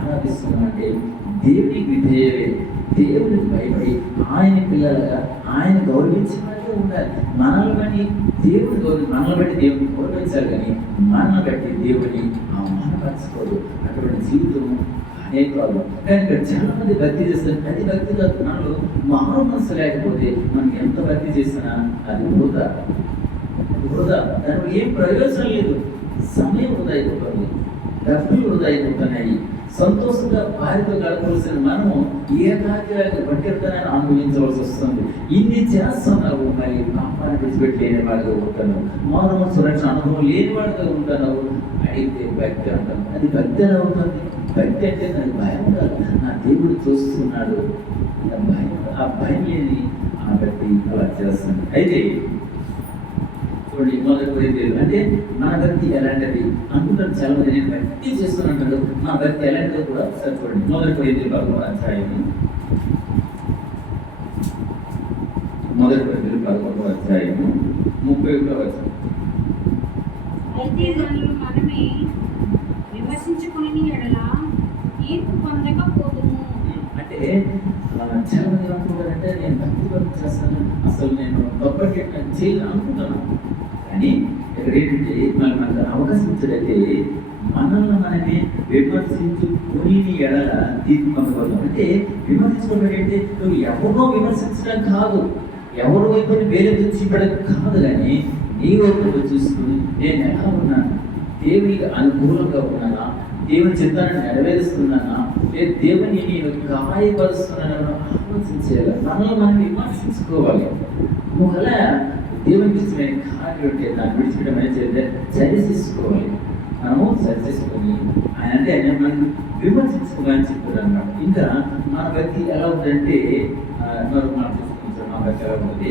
ఆరాధిస్తున్నామంటే దేవుడికి విధేయమే, దేవుడికి భయపడి ఆయన పిల్లలుగా ఆయన గౌరవించడానికి ఉండాలి. మనల్ని బట్టి మనల్ని బట్టి దేవుడిని గౌరవించాలి, కానీ మనల్ని బట్టి దేవుడిని అవమానపరచుకోదు. అటువంటి జీవితం అనేక వాళ్ళు. కానీ ఇక్కడ చాలా మంది భక్తి చేస్తారు. అది భక్తి కాదు. మనలో మారు మనసు లేకపోతే మనం ఎంత భక్తి చేసినా అది వృధా, దానిలో ఏం ప్రయోజనం లేదు. సమయం వృధా అయిపోతుంది, డబ్బులు వృధా అయిపోతున్నాయి. సంతోషంగా భార్యతో గడపవలసిన మనము ఏకాగ్రంగా బట్టితనాన్ని అనుభవించవలసి వస్తుంది. ఇన్ని చేస్తున్నావు, మరి పాపాన్ని విడిచిపెట్టి లేని వాడిగా ఉంటున్నావు, మానవ సురక్షణ అనుభవం లేని వాడిగా ఉంటున్నావు. అడిగితే భక్తి అంటాం. అది భక్తి ఎలా అవుతుంది? భక్తి అంటే నాకు భయం ఉండాలి, నా దేవుడు చూస్తున్నాడు, భయం. ఆ భయం లేని ఆ భక్తి అలా చేస్తుంది. అయితే చూడండి, మొదటి అంటే మన భక్తి ఎలాంటిది అనుకుంటారు చాలా మంది. నేను భక్తి చేస్తున్నట్టు నా భక్తి ఎలాంటిదో కూడా ఒకసారి చూడండి. మొదటి 11 అధ్యాయము, మొదటి 11 అధ్యాయము 31వ వచనం. అయితే మనమే విమర్శించుకుని ఎడల తీర్పు పొందకపోదుము. అంటే చాలా మంది అనుకుంటారంటే నేను భక్తి పనులు చేస్తాను, అసలు నేను గొప్పటి చేయాలి అనుకుంటున్నాను. కానీ ఇక్కడ ఏంటంటే మనకు అవకాశం ఇచ్చినట్టే మనల్ని మనమే విమర్శించుకుని ఎడల తీర్పు పొందకూడదు. అంటే విమర్శించుకోవడం ఏంటి? నువ్వు ఎవరినో విమర్శించడం కాదు, ఎవరు వైపు వేరే చూపించడం కాదు, కానీ నీ వైపు చూసుకుని నేను ఎలా ఉన్నాను, దేవునికి అనుకూలంగా ఉన్నానా, దేవుని చిత్తాన్ని నెరవేరుస్తున్నానా, లేదు దేవుని నేను గాయపరుస్తున్నానో ఆలోచించేయాలి. మనల్ని మనం విమర్శించుకోవాలి. నువ్వు అలా దేవునికి ఇష్టమైన కార్యం ఉంటే దాన్ని విడిచిపెట్టడం అయితే సరిచేసుకోవాలి. మనము సరిచేసుకొని ఆయన అంటే ఆయన మనం విమర్శించుకోవాలని చెప్తారు అన్నమాట. ఇంకా మన వ్యక్తి ఎలా ఉందంటే మనం చూసుకుంటాం. మా వ్యక్తి ఎలా ఉంటుంది?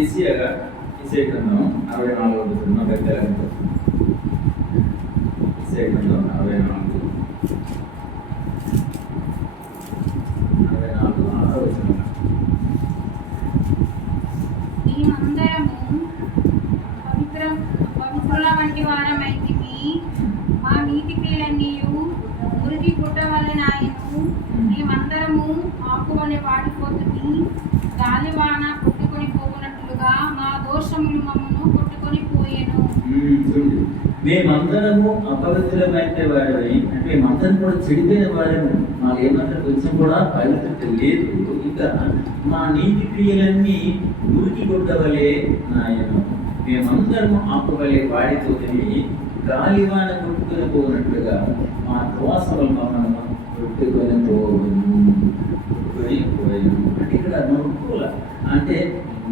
ఈజీగా గ్రంథం 64 మా వ్యక్తి ఎలా ఉంటుంది? గ్రంథం 64 6వ వచనం. మేమందరము పవిత్రుల వంటి వారమైతిమి, మా నీతి క్రియలన్నీ మురికి గుట్ట వలెనాయెను. మేమందరము ఆకువలె వాడిపోతుంది, గాలివాన కొట్టుకొని పోవునట్లుగా మా దోషములు మమ్మను కొట్టుకొని పోయెను. మేమందరము అపవిత్రమైన వాడని అంటే మేమందరం కూడా చెడిపోయిన వాడము, మాకు ఏమాత్రం కొంచెం కూడా పవిత్రత లేదు. ఇంకా మా నీతి క్రియలన్నీ మురికి గుడ్డవలే నాయను. మేమందరము ఆకువలే వాడితోని గాలివాన కొట్టుకొని పోనట్లుగా మా దోషములు మమ్మల్ని కొట్టుకొని పోయాను. అంటే ఇక్కడ నొక్కుల అంటే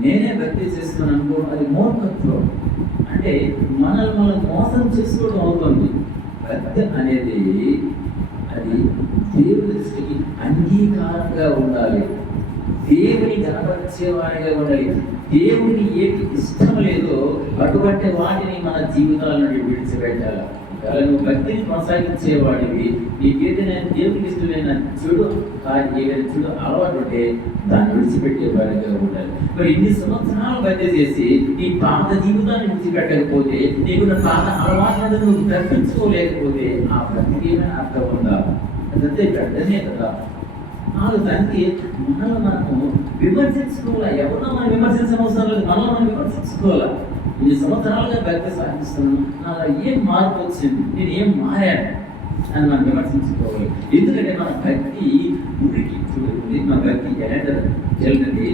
నేనే భక్తి చేస్తున్నాను అనుకో, అది మూర్ఖత్వం. అంటే మనల్ని మనం మోసం చేసుకోవడం అవుతుంది. భక్తి అనేది అది దేవుని దృష్టికి అంగీకారంగా ఉండాలి, దేవుని కనపరిచేవాడిగా ఉండాలి. దేవుని ఏది ఇష్టం లేదో అటువంటి వాటిని మన జీవితాల నుండి విడిచిపెట్టాలి. ఒకవేళ నువ్వు భక్తిని కొనసాగించేవాడివి, నీకేదైనా దేవునికి ఇష్టమైన ఏదైనా చెడు అలవాటు ఉంటే దాన్ని విడిచిపెట్టేవాడిగా ఉండాలి. మరి ఇన్ని సంవత్సరాలు భక్తి చేసి నీ పాత జీవితాన్ని విడిచిపెట్టకపోతే, నీకున్న పాత అలవాట్లను నువ్వు తప్పించుకోలేకపోతే ఆ భక్తికి ఏమైనా అర్థం ఉందా? అదంతే గడ్డనే కదా. దానికి మనల్ని మనము విమర్శించుకోవాలా. ఎవరో మనం విమర్శించిన అవసరం లేదు, మనల్ని మనం విమర్శించుకోవాలా. ఇన్ని సంవత్సరాలుగా భక్తి సాధిస్తున్నాను, నాలో ఏం మార్పు వచ్చింది, నేను ఏం మారాను అని మనం విమర్శించుకోవాలి. ఎందుకంటే మన భక్తి మురికి చూడండి, మన భక్తి ఎలాంటి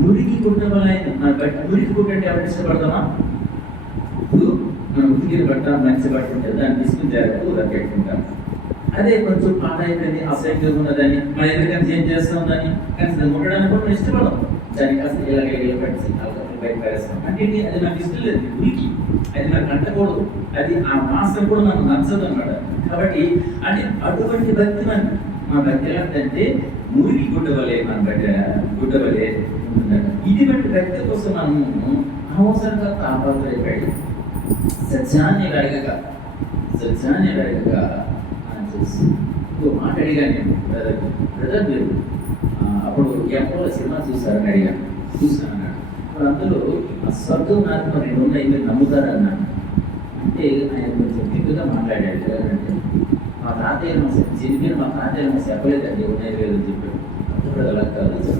మురికి కుట్టబలైన మన భక్తి మురికి కుట్టంటే ఎవరు ఇష్టపడతామా? ఇప్పుడు మనం ఉతికిన బట్ట మంచి బట్ట ఉంటే దాన్ని తీసుకుని జాగ్రత్త పెట్టుకుంటాం. అదే కొంచెం పాట అయిపోయింది, అసహ్యంగా ఉన్నదని, మన ఎందుకంటే ఏం చేస్తాం దాన్ని, కానీ దాన్ని ముట్టడానికి కూడా మనం ఇష్టపడడం. దానికి అసలు ఇలా పట్టి బయట పారేస్తాం. అంటే అది నాకు ఇష్టం లేదు, ఉనికి అది నాకు అంటకూడదు, అది ఆ మాసం కూడా నాకు నచ్చదు అన్నమాట. కాబట్టి అంటే అటువంటి భక్తి మన భక్తి ఎలాంటిదంటే మురికి గుడ్డవలే, మన గుడ్డవలే ఉంటుందట. ఇటువంటి భక్తి కోసం మనము అనవసరంగా తాపత్రయపడి సత్యాన్ని అడగక ఇంకో మాట అడిగాను నేను, బ్రదర్ మీరు అప్పుడు ఎంపలో సినిమా చూస్తారని అడిగాను. చూస్తాను అన్నాడు. అప్పుడు అందులో ఆ స్వర్గం నాకు మరి రెండు మీరు నమ్ముతారన్నాడు. అంటే ఆయన కొంచెం దిగ్గుగా మాట్లాడాడు. ఎలాగంటే మా తాతయ్య మా తాతయ్య చెప్పలేదండి, ఉన్నాయి లేదని చెప్పాడు. అప్పుడు అలా కాదు,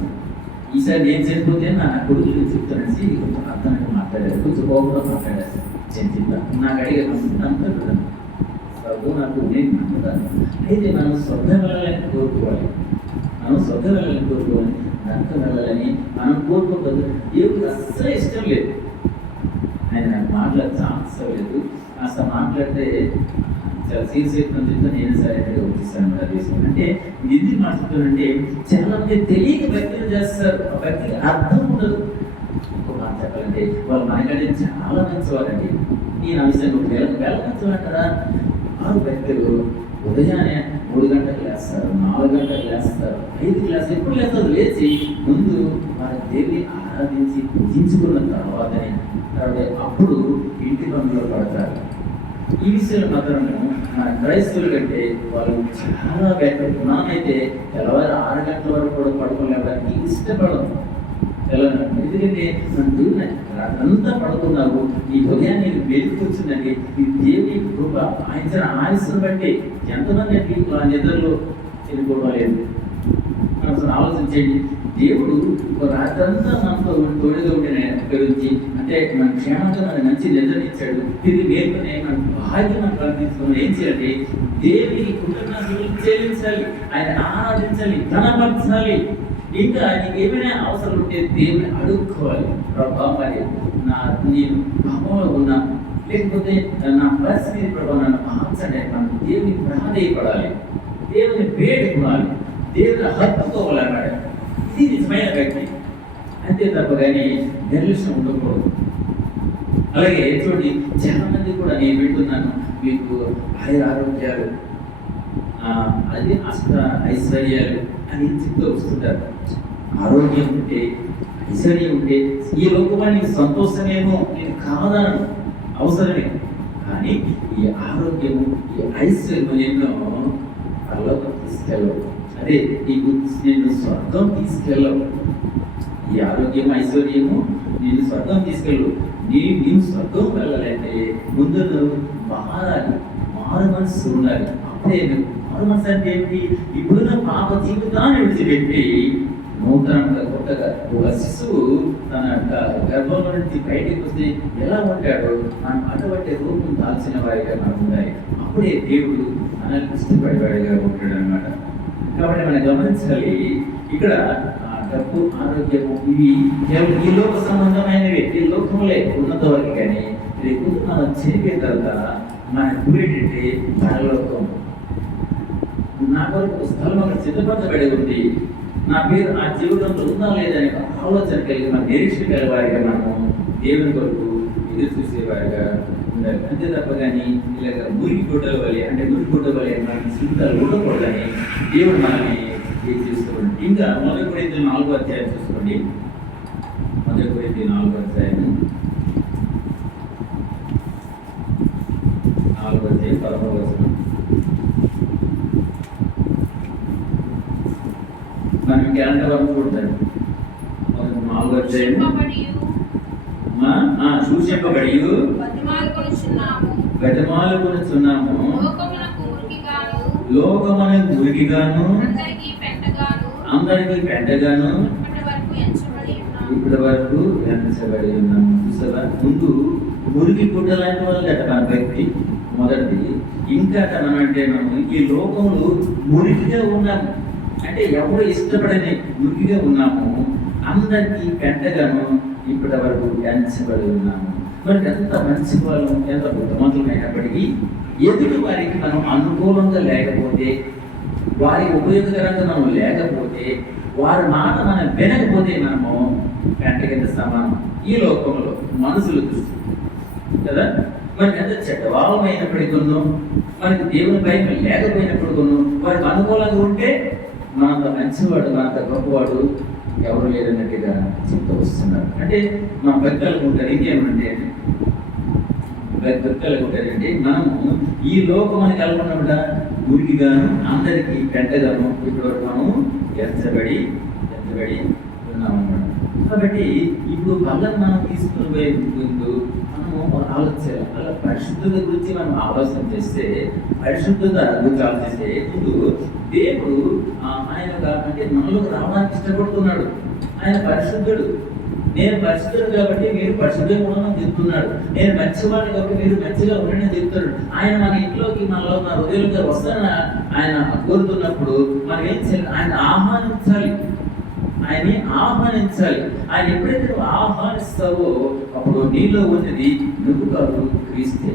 ఈసారి నేను చనిపోతే నా కొడుకు చెప్తానని కొంచెం అర్థంగా మాట్లాడారు, కొంచెం కోపంగా మాట్లాడారు. నేను చెప్తాను, నాకు అడిగాను నమ్ముతాను, స్వర్గం నాకు నేను నమ్ముతాను. అయితే మనం స్వర్గం వెళ్ళాలని కోరుకోవాలి, నరకం వెళ్ళాలని మనం కోరుకోవద్దు. దేవుడికి అస్సలు ఇష్టం లేదు. ఆయన నాకు మాట్లాడే ఛాన్స్ లేదు. కాస్త మాట్లాడితే చాలా సీరియస్ చెప్తే నేను సరైనగా వచ్చేసాను అది. అంటే ఎందుకు మాట్లాడుతానంటే చాలా మంది తెలియక భక్తులు చేస్తారు, ఆ భక్తికి అర్థం ఉండదు. ఇంకో మాట చెప్పాలంటే వాళ్ళు మనకంటే చాలా మంచివారండి. నేను ఆ విషయంలో వెళ్ళమంటారా? ఆ భక్తులు ఉదయాన్నే 3 గంటలకు లేస్తారు, 4 గంటలకు లేస్తారు, 5 క్లాస్ ఎప్పుడు లేస్తారు, లేచి ముందు వారి దేవుని ఆరాధించి పూజించుకున్న తర్వాతనే అప్పుడు ఇంటి పనుల్లో పడతారు. ఈ విషయంలో మాత్రం మన క్రైస్తవుల కంటే వాళ్ళు చాలా బెటర్. మనమైతే తెల్లవారు 6 గంటల వరకు కూడా పడుకోలేడానికి ఇష్టపడము. ఎందుకంటే మన దేవుని అంతా పడుకున్నావు, ఈ హృదయాన్ని వెలికి వచ్చిందండి. ఈ దేవుని కృప ఆయన ఆయుష్ను బట్టి ఎంతమంది అంటే ఆ నిద్రలో చనిపోవడం లేదు. మనం అసలు ఆలోచించండి, దేవుడు ఒక రాత్రంతా మనతో తోడుగా ఉండిన గురించి, అంటే మన క్షేమంగా మన మంచి నిద్రనిచ్చాడు, తిరిగి నేర్పునే మన భాగ్యం మనం కల్పించుకుని ఏం చేయాలి? దేవునికి కృతజ్ఞతలు చెల్లించాలి, ఆయన ఆరాధించాలి, ధనపరచాలి. ఇంకా నీకు ఏమైనా అవసరం ఉంటే దేవుని అడుక్కోవాలి. ప్రభా మరి నేను పాపంలో ఉన్నా, లేకపోతే నా పరిస్థితి ప్రభావ నన్ను మార్చండి. మనం దేవుని ప్రాధేయపడాలి, దేవుని వేడుకోవాలి, దేవుని హత్తుకోవాలన్నాడు. ఇది నిజమైన వ్యక్తి, అంతే తప్ప కానీ నిర్లక్ష్యం ఉండకూడదు. అలాగే చూడండి, చాలా మంది కూడా నేను వింటున్నాను, మీకు ఆరోగ్యాలు అది ఐశ్వర్యాలు అని చెప్తూ వస్తుంటారు. ఆరోగ్యం ఉంటే, ఐశ్వర్యం ఉంటే ఈ లోకమానికి సంతోషమేమో నేను కాదనను, అవసరమే. కానీ ఈ ఆరోగ్యము, ఈ ఐశ్వర్యం ఎన్నో పరలోకం తీసుకెళ్ళవు. అదే నీకు నేను స్వర్గం తీసుకెళ్ళవు. ఈ ఆరోగ్యం, ఐశ్వర్యము నేను స్వర్గం తీసుకెళ్ళు. నేను స్వర్గం వెళ్ళాలంటే ముందు మారు మనసు ఉండాలి. అప్పుడే మారు మనసు అంటే ఏంటి? ఇప్పుడున్న పాప జీవితాన్ని విడిచిపెట్టి నూతనంగా కొత్తగా ఒక శిశువు తన గర్భంలో నుంచి బయటికి వస్తే ఎలా ఉంటాడో మనం అటువంటి రూపం దాల్చిన వారిగా మనం ఉండాలి. అప్పుడే దేవుడు మనల్ని ఇష్టపడేవాడిగా ఉంటాడు అన్నమాట. కాబట్టి మనం గమనించాలి, ఇక్కడ డబ్బు, ఆరోగ్యము ఇవి కేవలం ఈ లోక సంబంధమైనవి, ఈ లోకంలో ఉన్నంత వరకు. కానీ రేపు మనం చనిపోయిన తర్వాత మన గురి ఏంటంటే పరలోకం. నా కొరకు స్థలం అక్కడ సిద్ధపరచబడి ఉంది, నా పేరు ఆ జీవితంలో ఉందా లేదనే ఆలోచన కలిగి మన నిరీక్షణ కలివారిగా మనము దేవుని కొరకు ఎదురు చూసేవారిగా ఉండాలి. అంతే తప్ప కానీ ఇలాగ మురికి గుడ్డల వలె, అంటే మురికి గుడ్డ వలె మనకి జీవితాలు ఉండకూడదని దేవుడు మనల్ని చూసుకోండి. ఇంకా 1 కొరింథీయులు 4వ అధ్యాయం చూసుకోండి. 1 కొరింథీయులు 4వ అధ్యాయం 4వ అధ్యాయం ఇంకెలాంటి వరకు చూడతారు 4వ అధ్యాయం సూచింపబడి బతిమాలుకొనుచున్నాము లోకమునకు మురికిగాను అందరికీ పెంటగాను ఇప్పటి వరకు ఎంచబడి ఉన్నాము. చూసారా, ముందు మురికి గుడ్డ లాంటి వాళ్ళు అట మన వ్యక్తి మొదటిది. ఇంకా అంటే మనం ఈ లోకంలో మురికిగా ఉన్నాము, అంటే ఎవరు ఇష్టపడని మురికిగా ఉన్నాము, అందరికీ పెంటగాను ఇప్పటి వరకు ఎంచబడి ఉన్నాము. మరి ఎంత మంచి వాళ్ళు, ఎంత బుద్ధమంతులమైనప్పటికీ ఎదుటి వారికి మనం అనుకూలంగా లేకపోతే, వారికి ఉపయోగకరంగా మనం లేకపోతే, వారి మాట మనం వినకపోతే మనము పెంట కింద సమానం ఈ లోకంలో మనుషులు దృష్టి కదా. మనకి ఎంత చెడ్డవాళ్ళమైనప్పటికీ, మనకి దేవుని భయం లేకపోయినప్పుడు, వారికి అనుకూలంగా ఉంటే మనంత మంచివాడు, మనంత గొప్పవాడు ఎవరు లేదన్నట్టుగా చెప్తూ వస్తున్నారు. అంటే మన భక్తులకు ఉంటారు. ఇంకేమంటే భక్తులకు ఉంటారంటే మనము ఈ లోకం మనకి అనుకున్నప్పుడు మురికిగాను అందరికీ పెంటగాను ఇప్పటివరకు మనము ఎంచబడి ఉన్నామన్నమాట. కాబట్టి ఇప్పుడు పళ్ళను మనం తీసుకుని పోయే ముందు మనము ఆలోచించాలి. అలా పరిశుద్ధత గురించి మనం ఆలోచన చేస్తే, పరిశుద్ధత గురించి ఆలోచిస్తే ముందు దేవుడు ఆయన అంటే మనలోకి రావడానికి ఇష్టపడుతున్నాడు. ఆయన పరిశుద్ధుడు. నేను పరిశుద్ధుడు కాబట్టి మీరు పరిశుద్ధంగా ఉండమని చెప్తున్నాడు. నేను మంచివాడు కాబట్టి మీరు మంచిగా ఉండని చెప్తాడు. ఆయన మన ఇంట్లోకి మనలో మన హృదయంలో వస్తానని ఆయన కోరుతున్నప్పుడు మనం ఏం చేయాలి? ఆయన ఆహ్వానించాలి. ఆయన ఎప్పుడైతే నువ్వు ఆహ్వానిస్తావో అప్పుడు నీలో ఉన్నది నువ్వు కాదు, క్రీస్తే.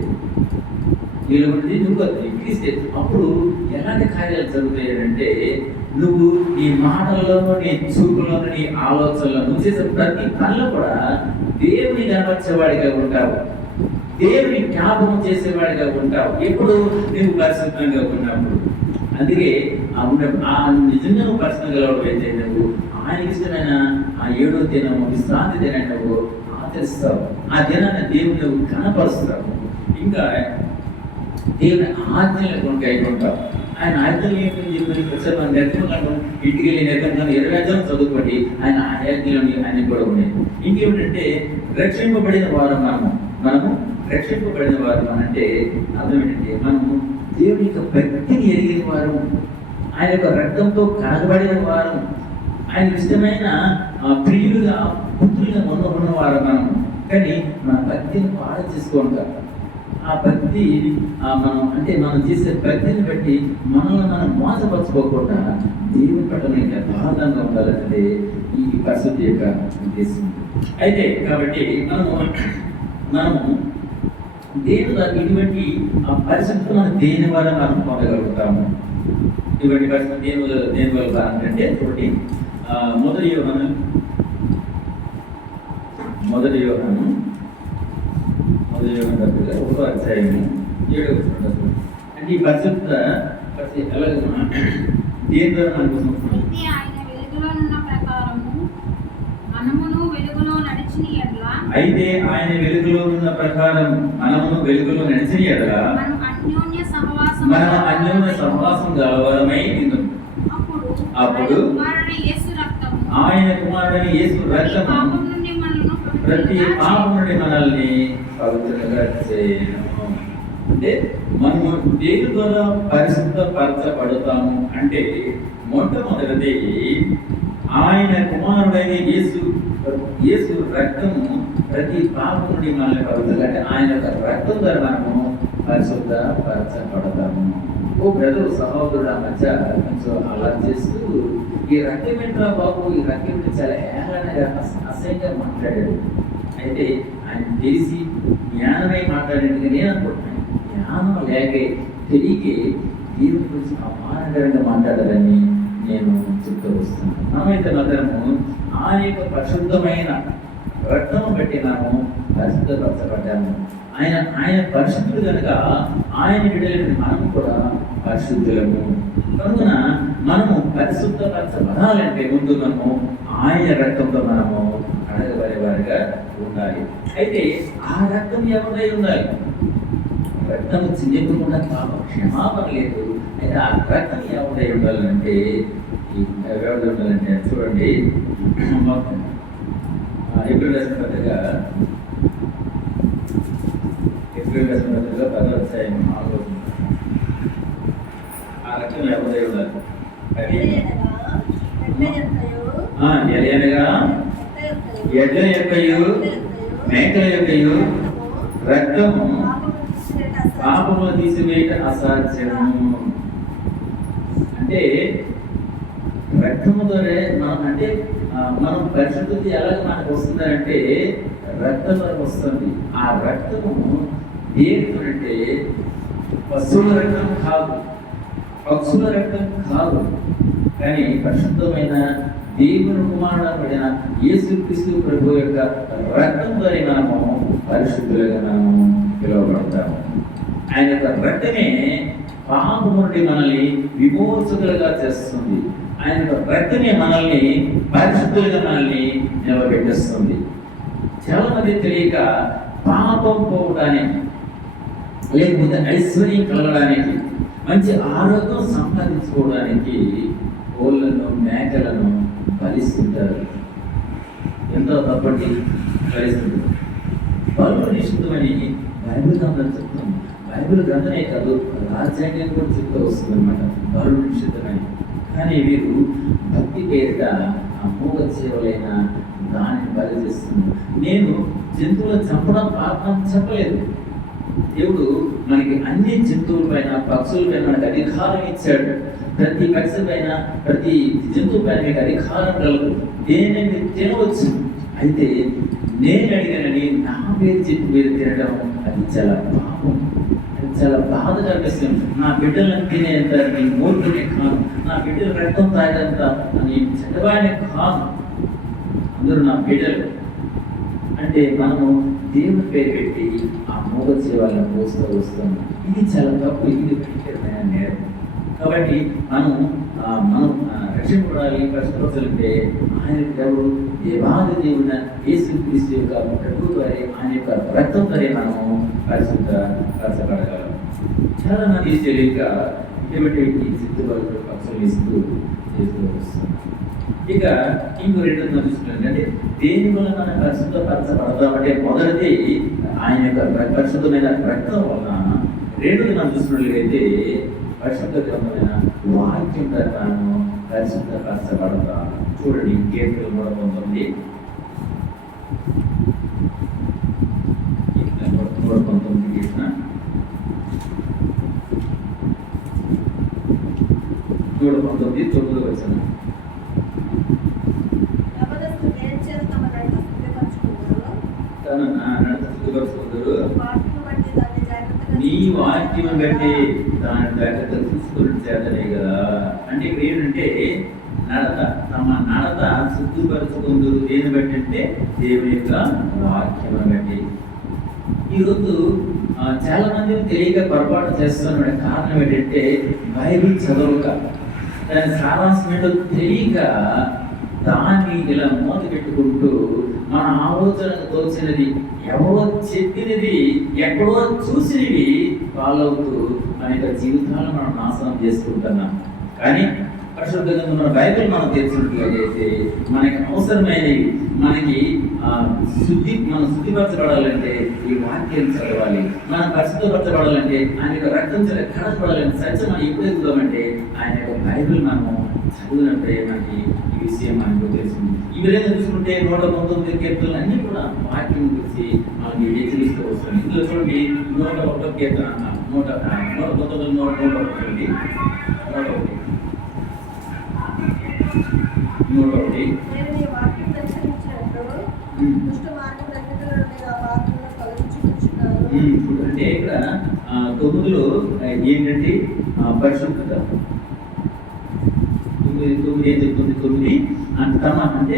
నీలో ఉన్నది నువ్వు కాదు, క్రీస్తే. అప్పుడు ఎలాంటి కార్యాలు జరుగుతాయంటే, నువ్వు నీ మాటల్లోనూ, నీ చూపులోనూ, నీ ఆలోచనలో నువ్వు చేసే ప్రతి పనిలో కూడా దేవుని కనపరిచేవాడిగా ఉంటావు, దేవుని జ్ఞాపకం చేసేవాడిగా ఉంటావు. ఎప్పుడు నువ్వు పరిశుభ్రంగా ఉన్నప్పుడు. అందుకే నిజంగా నువ్వు పరిశుభ్రంగా అయితే నువ్వు ఆయనకి ఇష్టమైన ఆ 7వ దినము విశ్రాంతి దినాన్ని నువ్వు ఆచరిస్తావు. ఆ దినాన్ని దేవుని నువ్వు కనపరుస్తావు. ఇంకా దేవుని ఆజ్ఞలను కైకుంటావు. ఆయన ఆజ్ఞలు ఏంటని చెప్పి ఒకసారి మనం నిర్గమకాండం ఇంటికి వెళ్ళి నిర్గమకాండం 20 అధ్యాయం చదువుకోండి. ఆయన ఆజ్ఞలని ఆయన కూడా ఉన్నాయి. ఇంకేమిటంటే రక్షింపబడిన వారు మనము రక్షింపబడిన వారు అంటే అర్థం ఏంటంటే మనము దేవుని యొక్క భక్తిని ఎరిగిన వారు, ఆయన యొక్క రక్తంతో కనబడిన వారు, ఆయన ఇష్టమైన ప్రియులుగా పుత్రులుగా ఉన్నవారు మనము. కానీ మన భక్తిని పాడు చేసుకోండి. ఆ భక్తి మనం చేసే భక్తిని బట్టి మనల్ని మనం మోసపరచుకోకుండా దేవుని పట్ల యథార్థంగా ఉండాలన్నది ఈ పరిస్థితి యొక్క ఉద్దేశం. అయితే కాబట్టి మనము దేవుడు ఇటువంటి పరిస్థితులు మనం దేని వల్ల మనం పొందగలుగుతాము. ఇటువంటి పరిస్థితి దేని వల్ల అంటే ఒకటి మొదటి యోహాను 1వ అధ్యాయము 7వ వచనం. అంటే ఈ పరిశుద్ధ ఎలాగ దేని ద్వారా అయితే ఆయన వెలుగులో ఉన్న ప్రకారం మనమును వెలుగులో నడిచిన ఎడల మనం అన్యోన్య సహవాసం గలవారమై ఉందాం. అప్పుడు ఆయన కుమారుడైన యేసు రక్తము ప్రతి పాపం నుండి మనల్ని పవిత్రంగా చేయను. అంటే మనము దేని ద్వారా పరిశుద్ధపరచబడతాము అంటే మొట్టమొదటిది ఆయన కుమారుడైన యేసు రక్తము ప్రతి పాపం నుండి మనల్ని పవిత్రంగా, అంటే ఆయన యొక్క రక్తం ద్వారా మనము పరిశుద్ధపరచబడతాము. ఓ బ్రదర్ సహోదరుడు మధ్య కొంచెం అలా చేస్తూ ఈ రక్తం ఏంట్రా బాబు, ఈ రక్తం చాలా ఏళ్ళగా అసహ్యంగా మాట్లాడాడు. అయితే ఆయన తెలిసి జ్ఞానమై మాట్లాడేది నేను అనుకుంటున్నాను. జ్ఞానం లేక తెలియకే దేవుని గురించి అమానకరంగా మాట్లాడాలని నేను చెప్తూ వస్తున్నాను. మనమైతే మాత్రము ఆయన యొక్క పరిశుద్ధమైన రక్తం బట్టి మనము పరిశుద్ధపరచబడ్డాము. ఆయన పరిశుద్ధుడు కనుక ఆయన బిడ్డలైన మనము కూడా పరిశుద్ధులము. కనుక మనము పరిశుద్ధపరచబడాలంటే ముందు మనము ఆయన రక్తంతో మనము అడగబడేవారిగా ఉండాలి. అయితే ఆ రక్తం ఎవరై ఉండాలి? రక్తం చిన్నకుండా పాప క్షమాపణ లేదు. అయితే ఆ రక్తం ఎవరై ఉండాలంటే ఎవరు ఉండాలంటే చూడండి, ఏప్రిల్ రాసిన పత్రిక 10వ అధ్యాయం 4వ వచనం. ఆ రక్తం ఎవరై ఉండాలి? ఎలయనగా ఎడ్ల యొక్కయు మేకల యొక్కయు రక్తము పాపములు తీసివేయట అసాధ్యము. అంటే రక్తము ద్వారా మనం పరిశుద్ధి ఎలాగ మనకు వస్తుందంటే రక్తం వరకు వస్తుంది. ఆ రక్తము దేనికంటే పశువుల రక్తం కాదు, పక్షుల రక్తం కాదు, కానీ పరిశుద్ధమైన దేవుని కుమారుడైన యేసుక్రీస్తు ప్రభు యొక్క రక్తం ద్వారా మనము పరిశుద్ధులుగా మనము పిలువబడతాము. ఆయన యొక్క రక్తమే పాపము నుండి మనల్ని విమోచకులుగా చేస్తుంది. ఆయన యొక్క రక్తమే మనల్ని పరిశుద్ధులుగా మనల్ని నిలబెట్టేస్తుంది. చాలా మంది తెలియక పాపం పోవడానికి, లేకపోతే ఐశ్వర్యం కలగడానికి, మంచి ఆరోగ్యం సంపాదించుకోవడానికి కోళ్ళను మేకలను బలిస్తుంటారు. ఎంతో తప్పటి బలిస్తుంటారు. బలు నిషిద్ధమని బైబిల్ గ్రంథం చెప్తుంది. బైబిల్ గ్రంథమే కాదు, రాజ్యాంగం కూడా చెప్తూ వస్తుంది అనమాట, బలు నిషిద్ధమని. కానీ వీరు భక్తి పేరిట అమోఘ సేవలైన దానిని బలి చేస్తున్నారు. నేను జంతువులను చంపడం పాపం చెప్పలేదు. దేవుడు మనకి అన్ని జంతువుల పైన, పక్షుల పైన మనకు అధికారం ఇచ్చాడు. ప్రతి పక్షి పైన, ప్రతి జంతువు పైన మీకు అధికారం కలదు. దేనిని మీరు తినవచ్చు. అయితే నేను అడిగానని నా పేరు చెప్పి మీరు తినడం అది చాలా పాపం, అది చాలా బాధ కనిపిస్తుంది. నా బిడ్డలను తినేంత నీ మూర్ఖుని కాను, నా బిడ్డలు రక్తం తాగేంత నీ చెడ్డవాడిని కాను, అందరూ నా బిడ్డలు. అంటే మనము దేవుని పేరు పెట్టి ఆ మోగ జీవాలను పోస్తూ వస్తాము. ఇది చాలా తప్పు, ఇది భయంకరమైన నేరం. కాబట్టి మనం రక్షింపడాలి, పరిశుభ్రతలుంటే ఆయన ఎవరు? దేవాది దేవుడిన యేసుక్రీస్తు యొక్క ప్రభు ద్వారా, ఆయన యొక్క రక్తం ద్వారా మనము పరిశుభ్రపరచబడగలం. చాలా మంది తెలియక ఇటువంటి సిద్ధుబడులు పక్షులు ఇస్తూ చేస్తూ వస్తున్నారు. ఇక ఇంకో రెండు చూసుకుంటే, అంటే దేని వల్ల మనం పరిశుద్ధపరచబడతామంటే మొదటిది ఆయన యొక్క పరిశుద్ధమైన రక్తం వలన. రెండోది మనం చూసినట్లయితే పరిశుద్ధ గ్రంథమైన వాక్యం ప్రకారం పరిశుద్ధపరచబడతా. చూడండి, కీర్తన 119 కీర్తన 119 9వ వచనం. తన నడత శుద్ధిపరచుకుందరు, నీ వాక్యం బట్టి దాని జాగ్రత్త చూసుకుని చేతనే కదా. అంటే ఇక్కడ ఏంటంటే నడత, తమ నడత శుద్ధిపరచుకుందరు దేని బట్టి అంటే దేవుని యొక్క వాక్యం బట్టి. ఈరోజు చాలా మంది తెలియక పొరపాటు చేస్తున్న కారణం ఏంటంటే బైబిల్ చదవక, దాని సారాంశం ఏంటో తెలియక దాన్ని ఇలా మూత పెట్టుకుంటూ మన ఆలోచనకు తోచినది, ఎవరో చెప్పినది, ఎక్కడో చూసినవి ఫాలో అవుతూ మన యొక్క జీవితాలను మనం నాశనం చేసుకుంటున్నాం. కానీ పరిశుద్ధంగా ఉన్న బైబిల్ మనం తెలుసుకున్నట్లయితే మనకి అవసరమైనవి, మనకి మనం శుద్ధిపరచబడాలంటే ఈ వాక్యం చదవాలి. మనం పరిశుద్ధపరచబడాలంటే ఆయన యొక్క రక్తం చేత కడపడాలంటే సత్యం మనం ఎప్పుడు ఎదుగుదామంటే ఆయన యొక్క బైబిల్ మనము చదివినప్పుడే మనకి ఈ విషయం మనకు తెలుస్తుంది. ఈ విధంగా చూసుకుంటే 119 కీర్తనలు అన్నీ కూడా వాక్యం గురించి మనకి హెచ్చరిస్తూ వస్తుంది. ఇందులో చూడండి 101 కీర్తన 119 101 అంటే ఇక్కడ 9లో ఏంటంటే పరిశుద్ధత. 9 ఏం చెప్తుంది? 9 అంటే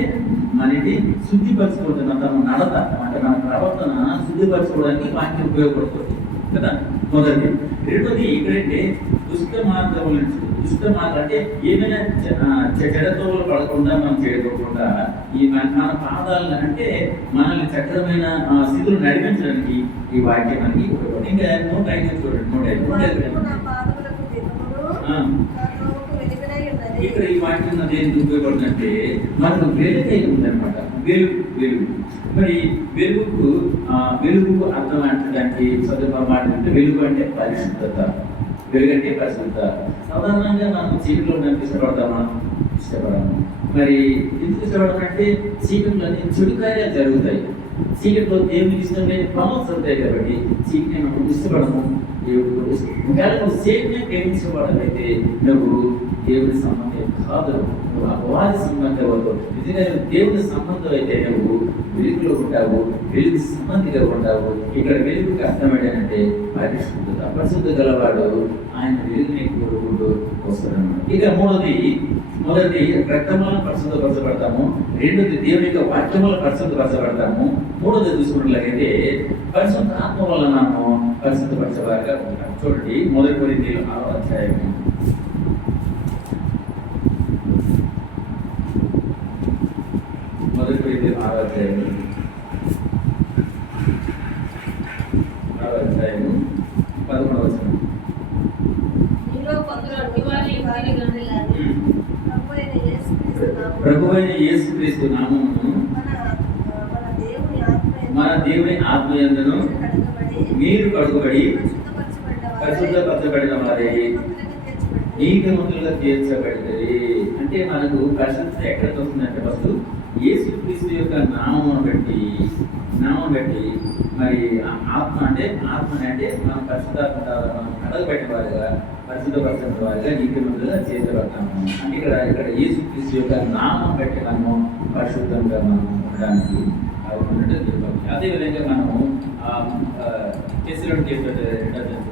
మనకి శుద్ధిపరచుకోవడం, తమ నడత అంటే మన ప్రవర్తన శుద్ధిపరచుకోవడానికి వాక్యం ఉపయోగపడుతుంది కదా, మొదటిది. రెండోది ఇక్కడంటే దుష్ట మార్గం అంటే ఏమైనా చెడతోలు పడకుండా మనం చేయకోకుండా ఈ మన పాదాలను అంటే మనల్ని చక్రమైన స్థితులు నడిపించడానికి ఈ వాక్యం మనకి ఉపయోగపడుతుంది. ఇంకా 105 చూడండి, 105 ఇక్కడ ఈ వాక్యం నాకు ఎందుకు ఉపయోగపడుతుందంటే మనకు వెలుగై ఉందన్నమాట. వెలుగు మరి వెలుగుకు అర్థం అంటడానికి చదువు మాట అంటే వెలుగు అంటే పరిశుద్ధత. వెలుగు అంటే పరిశుద్ధత. సాధారణంగా మనం చీకట్లో ఉండడానికి ఇష్టపడతామా? ఇష్టపడము. మరి ఎందుకు ఇష్టపడమంటే చీకట్లో అన్ని చెడు కార్యాలు జరుగుతాయి. చీకట్లో దేవుడికి ఇష్టం లేని పనులు జరుగుతాయి కాబట్టి చీకటిని మనం ఇష్టపడము. దేవుడు ఒకవేళ నువ్వు చీకటిని ప్రేమించబడమైతే నువ్వు దేవుడి సంబంధం కాదు, నువ్వు అపవాది సంబంధం అవుతావు. నిజంగా నువ్వు దేవుడి సంబంధం అయితే నువ్వు వెలుగులో ఉంటావు, వెలుగు సంబంధిగా ఉంటావు. ఇక్కడ వెలుగుకి అర్థం ఏంటంటే పరిశుద్ధత. పరిశుద్ధత గలవాడు ఆయన వెలుగుని కోరుకుంటూ వస్తాడన్నమాట. ఇక మొదటిది రక్తములను పరిశుద్ధపరచబడతాము, రెండోది దేవుని యొక్క వాక్యములను పరిశుద్ధపరచబడతాము, మూడోది చూసుకున్నట్లయితే పరిశుద్ధ ఆత్మ వల్ల మనము పరిశుద్ధపరచవారిగా ఉంటాం. చూడండి 1 కొరింథీయుల 6వ అధ్యాయము 1 కొరింథీయుల 6వ అధ్యాయము 11వ వచనం. ప్రభువైన యేసుక్రీస్తు నామమును మన దేవుని ఆత్మయందును మీరు కడుగబడి పరిశుద్ధపరచబడిన వారే నీతిమంతులుగా తీర్చబడినది. అంటే మనకు పరిశుద్ధత ఎక్కడికి వస్తుందంటే ఫస్ట్ యేసుక్రీస్తు యొక్క నామం బట్టి మరి ఆత్మ అంటే మనం పరిశుద్ధాత్మ మనం కడగబడిన వారుగా పరిశుద్ధపరచబడిన వారుగా నీతిమంతులుగా చేర్చబడతాము. అంటే ఇక్కడ యేసుక్రీస్తు యొక్క నామం బట్టి మనము పరిశుద్ధంగా మనం ఉండడానికి అదేవిధంగా మనము చేసినటువంటి రెండో దశలు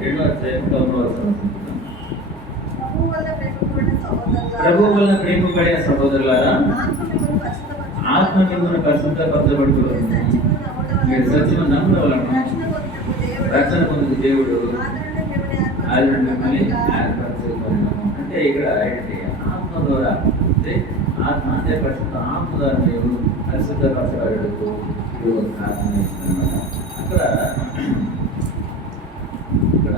2వ అధ్యాయం 11వ వచనం. ప్రభువు వలన ప్రేమపడిన సహోదరులారా, ఆత్మ మిమ్మల్ని పరిశుద్ధపరచబడుతుంది. మీరు సత్యము నమ్మడం వలన రక్షణ పొందిన దేవుడు ఆయన మిమ్మల్ని ఏర్పరచుకున్నాము. అంటే ఇక్కడ ఏంటి? ఆత్మ ద్వారా అంటే పరిశుద్ధ ఆత్మ ద్వారా దేవుడు పరిశుద్ధపరచబడకు కారణం ఇస్తుందన్నమాట. ఇక్కడ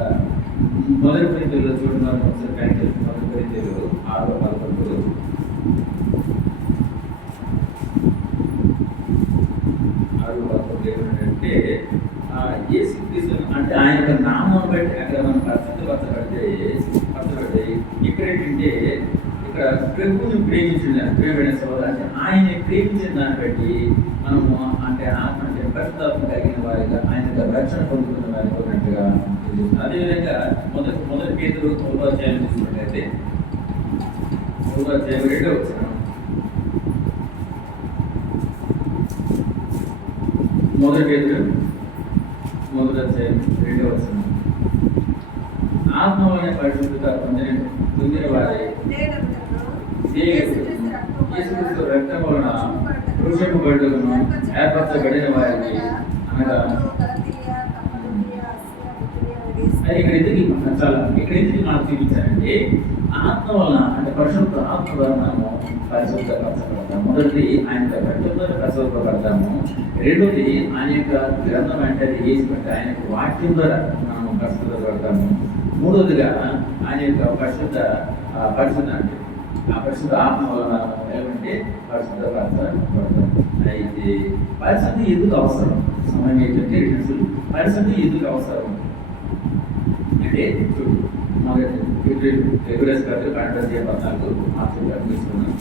1 కొరింథీయులలో చూడండి, ఒకసారి బ్యాంక్ 1 కొరింథీయులు 6:11 ఏమిటంటే యేసుక్రీస్తు అంటే ఆయన యొక్క నామం బట్టి అక్కడ మనం పరిశుద్ధపరచబడితే ఇక్కడ ఏంటంటే ఇక్కడ ప్రభువుని ప్రేమించిన సోదరు అంటే ఆయన ప్రేమించిన దాన్ని బట్టి మనము అంటే ఆత్మ అంటే పరిశుద్ధాత్మ కలిగిన వారిగా ఆయన రక్షణ పొందుతున్న వారికి ఉన్నట్టుగా. అదేవిధంగా మొదటి పేతురు 3వ అధ్యాయం చూసినట్లయితే 3వ అధ్యాయం 2వ వచనం. 1 పేతురు 1వ అధ్యాయం 2వ వచనం. ఆత్మ అనే పరిశుద్ధత పొందిన వారే యేసుక్రీస్తు రక్తం వలన వృషభ గడ్డలను ఏర్పరచబడిన వారికి అనగా ఇక్కడ ఎందుకు మనకు చూపించారంటే ఆత్మ వలన అంటే పరిశుద్ధ ఆత్మ ద్వారా మనము పరిశుద్ధపరచబడతాము. మొదటిది ఆయన యొక్క రక్తం ద్వారా పరిశుద్ధపడతాము, రెండోది ఆయన యొక్క గ్రంథం అంటే ఏసి బట్టి ఆయన యొక్క వాక్యం ద్వారా మనము పరిశుద్ధపడతాము, మూడోదిగా ఆయన యొక్క పరిశుద్ధ అంటే ఆ పరిశుద్ధ ఆత్మ వలన ఏమంటే పరిశుద్ధపరచబడతాం. అయితే పరిశుద్ధి ఎందుకు అవసరం? సమయం ఏంటంటే పరిశుద్ధి ఎందుకు అవసరం అంటే చూడు, ఫిబ్రవరి 14 మార్చి తీసుకున్నాం.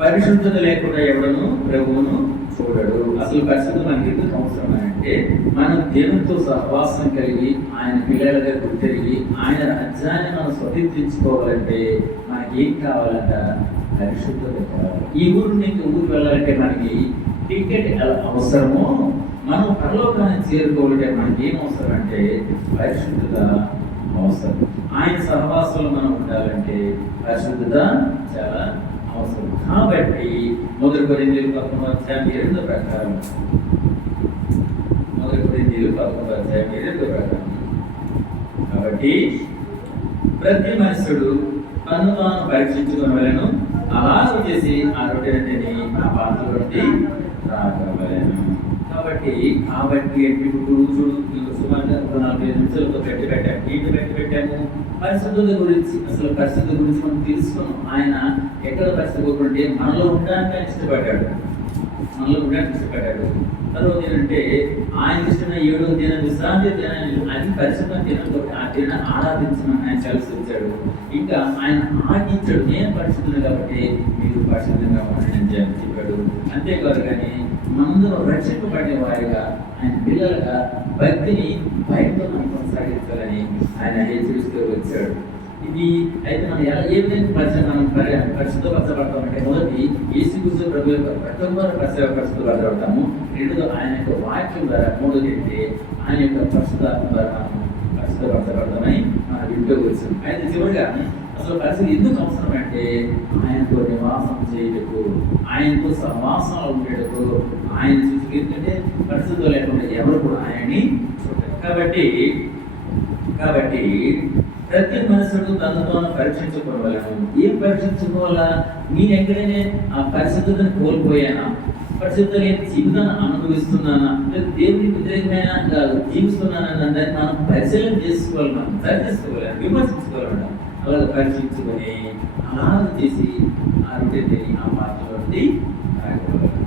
పరిశుద్ధత లేకుండా ఎవడను ప్రభువును చూడడు. అసలు పరిశుద్ధత మనకి ఎందుకు అవసరం అంటే మనం దేవునితో సహవాసం కలిగి ఆయన పిల్లలుగా గుర్తిరిగి ఆయన రాజ్యాన్ని మనం స్వతంత్రించుకోవాలంటే మనకి ఏం కావాలంట? పరిశుద్ధత కావాలి. ఈ ఊరు నుంచి ఊరికి వెళ్ళాలంటే మనకి టికెట్ ఎలా అవసరమో మనం పరలోకాన్ని చేరుకోవాలంటే మనకి ఏం అవసరం అంటే పరిశుద్ధత అవసరం. ఆయన సహవాసంలో మనం ఉండాలంటే పరిశుద్ధత చాలా అవసరం. కాబట్టి 1 కొరింథీయులు 11:2 ప్రకారం 1 కొరింథీయులు 11:2 ప్రకారం కాబట్టి ప్రతి మనుషుడు తను తాను పరీక్షించుకోవలను, అలాగ చేసి ఆ రొట్టెని ఆ పాత్రలో నుండి త్రాగవలెను. కాబట్టి ఇప్పుడు చూడు సుమారుగా 45 నిమిషాలతో పెట్టాము. పరిశుద్ధత గురించి, అసలు పరిశుద్ధత గురించి మనం తెలుసుకున్నాం. ఆయన ఎక్కడ పరిశుద్ధత అంటే మనలో ఉండడానికి ఆయన ఇష్టపడ్డాడు. తర్వాత ఏంటంటే ఆయన ఇష్టమైన 7వ దినం విశ్రాంతి దినాన్ని అది పరిశుభ్ర దినం, ఆ దినాన్ని ఆరాధించమని ఆయన కలిసి ఇంకా ఆయన ఆజ్ఞించాడు, నేను పరిశుద్ధుడు కాబట్టి మీరు పరిశుద్ధంగా ఉండండి అని చెప్పాడు. అంతేకాదు కానీ మనందరం రక్షింపబడే వారిగా, ఆయన పిల్లలుగా భక్తిని భయంతో మనం కొనసాగించాలని ఆయన హెచ్చరిస్తూ వచ్చాడు. ఇది అయితే మనం ఏ విధంగా మనం పరిశుద్ధపరచబడతామంటే, మొదటి యేసుక్రీస్తు ప్రభు యొక్క రక్తంలో పరిశుద్ధపరచబడతాము. రెండోది ఆయన యొక్క వాక్యం ద్వారా, మూడోది అంటే ఆయన యొక్క పరిశుద్ధాత్మ ద్వారా మనం పరిశుద్ధపరచబడతామని మనం వింటూ వచ్చాం. అయితే చివరిగా అసలు పరిస్థితి ఎందుకు అవసరం అంటే, ఆయనతో నివాసం చేయటకు, ఆయనతో సహవాసంలో ఉండేటకు, ఆయన చూసి ఎందుకంటే పరిస్థితులు లేకుండా ఎవరు కూడా ఆయన్ని చూడరు. కాబట్టి ప్రతి మనుషుడు తను తాను పరీక్షించుకోవాలను. ఏం పరీక్షించుకోవాలా? నేను ఎక్కడైనా ఆ పరిశుద్ధతను కోల్పోయానా, పరిశుద్ధ లేని జీవితాన్ని అనుభవిస్తున్నానా, లేదా దేవునికి వ్యతిరేకమైన జీవిస్తున్నానా, దాన్ని మనం పరిశీలన చేసుకోవాలి, మనం సరిచేసుకోవాలి, విమర్శించుకోవాలి. అలాగే పరీక్షించుకొని అలాగ చేసి ఆ రొట్టెని ఆ పాత్రలో నుండి తాగగలగాలి.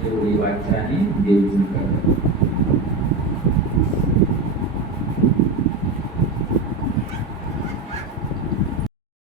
దేవుడి వాక్యాన్ని దేవుడు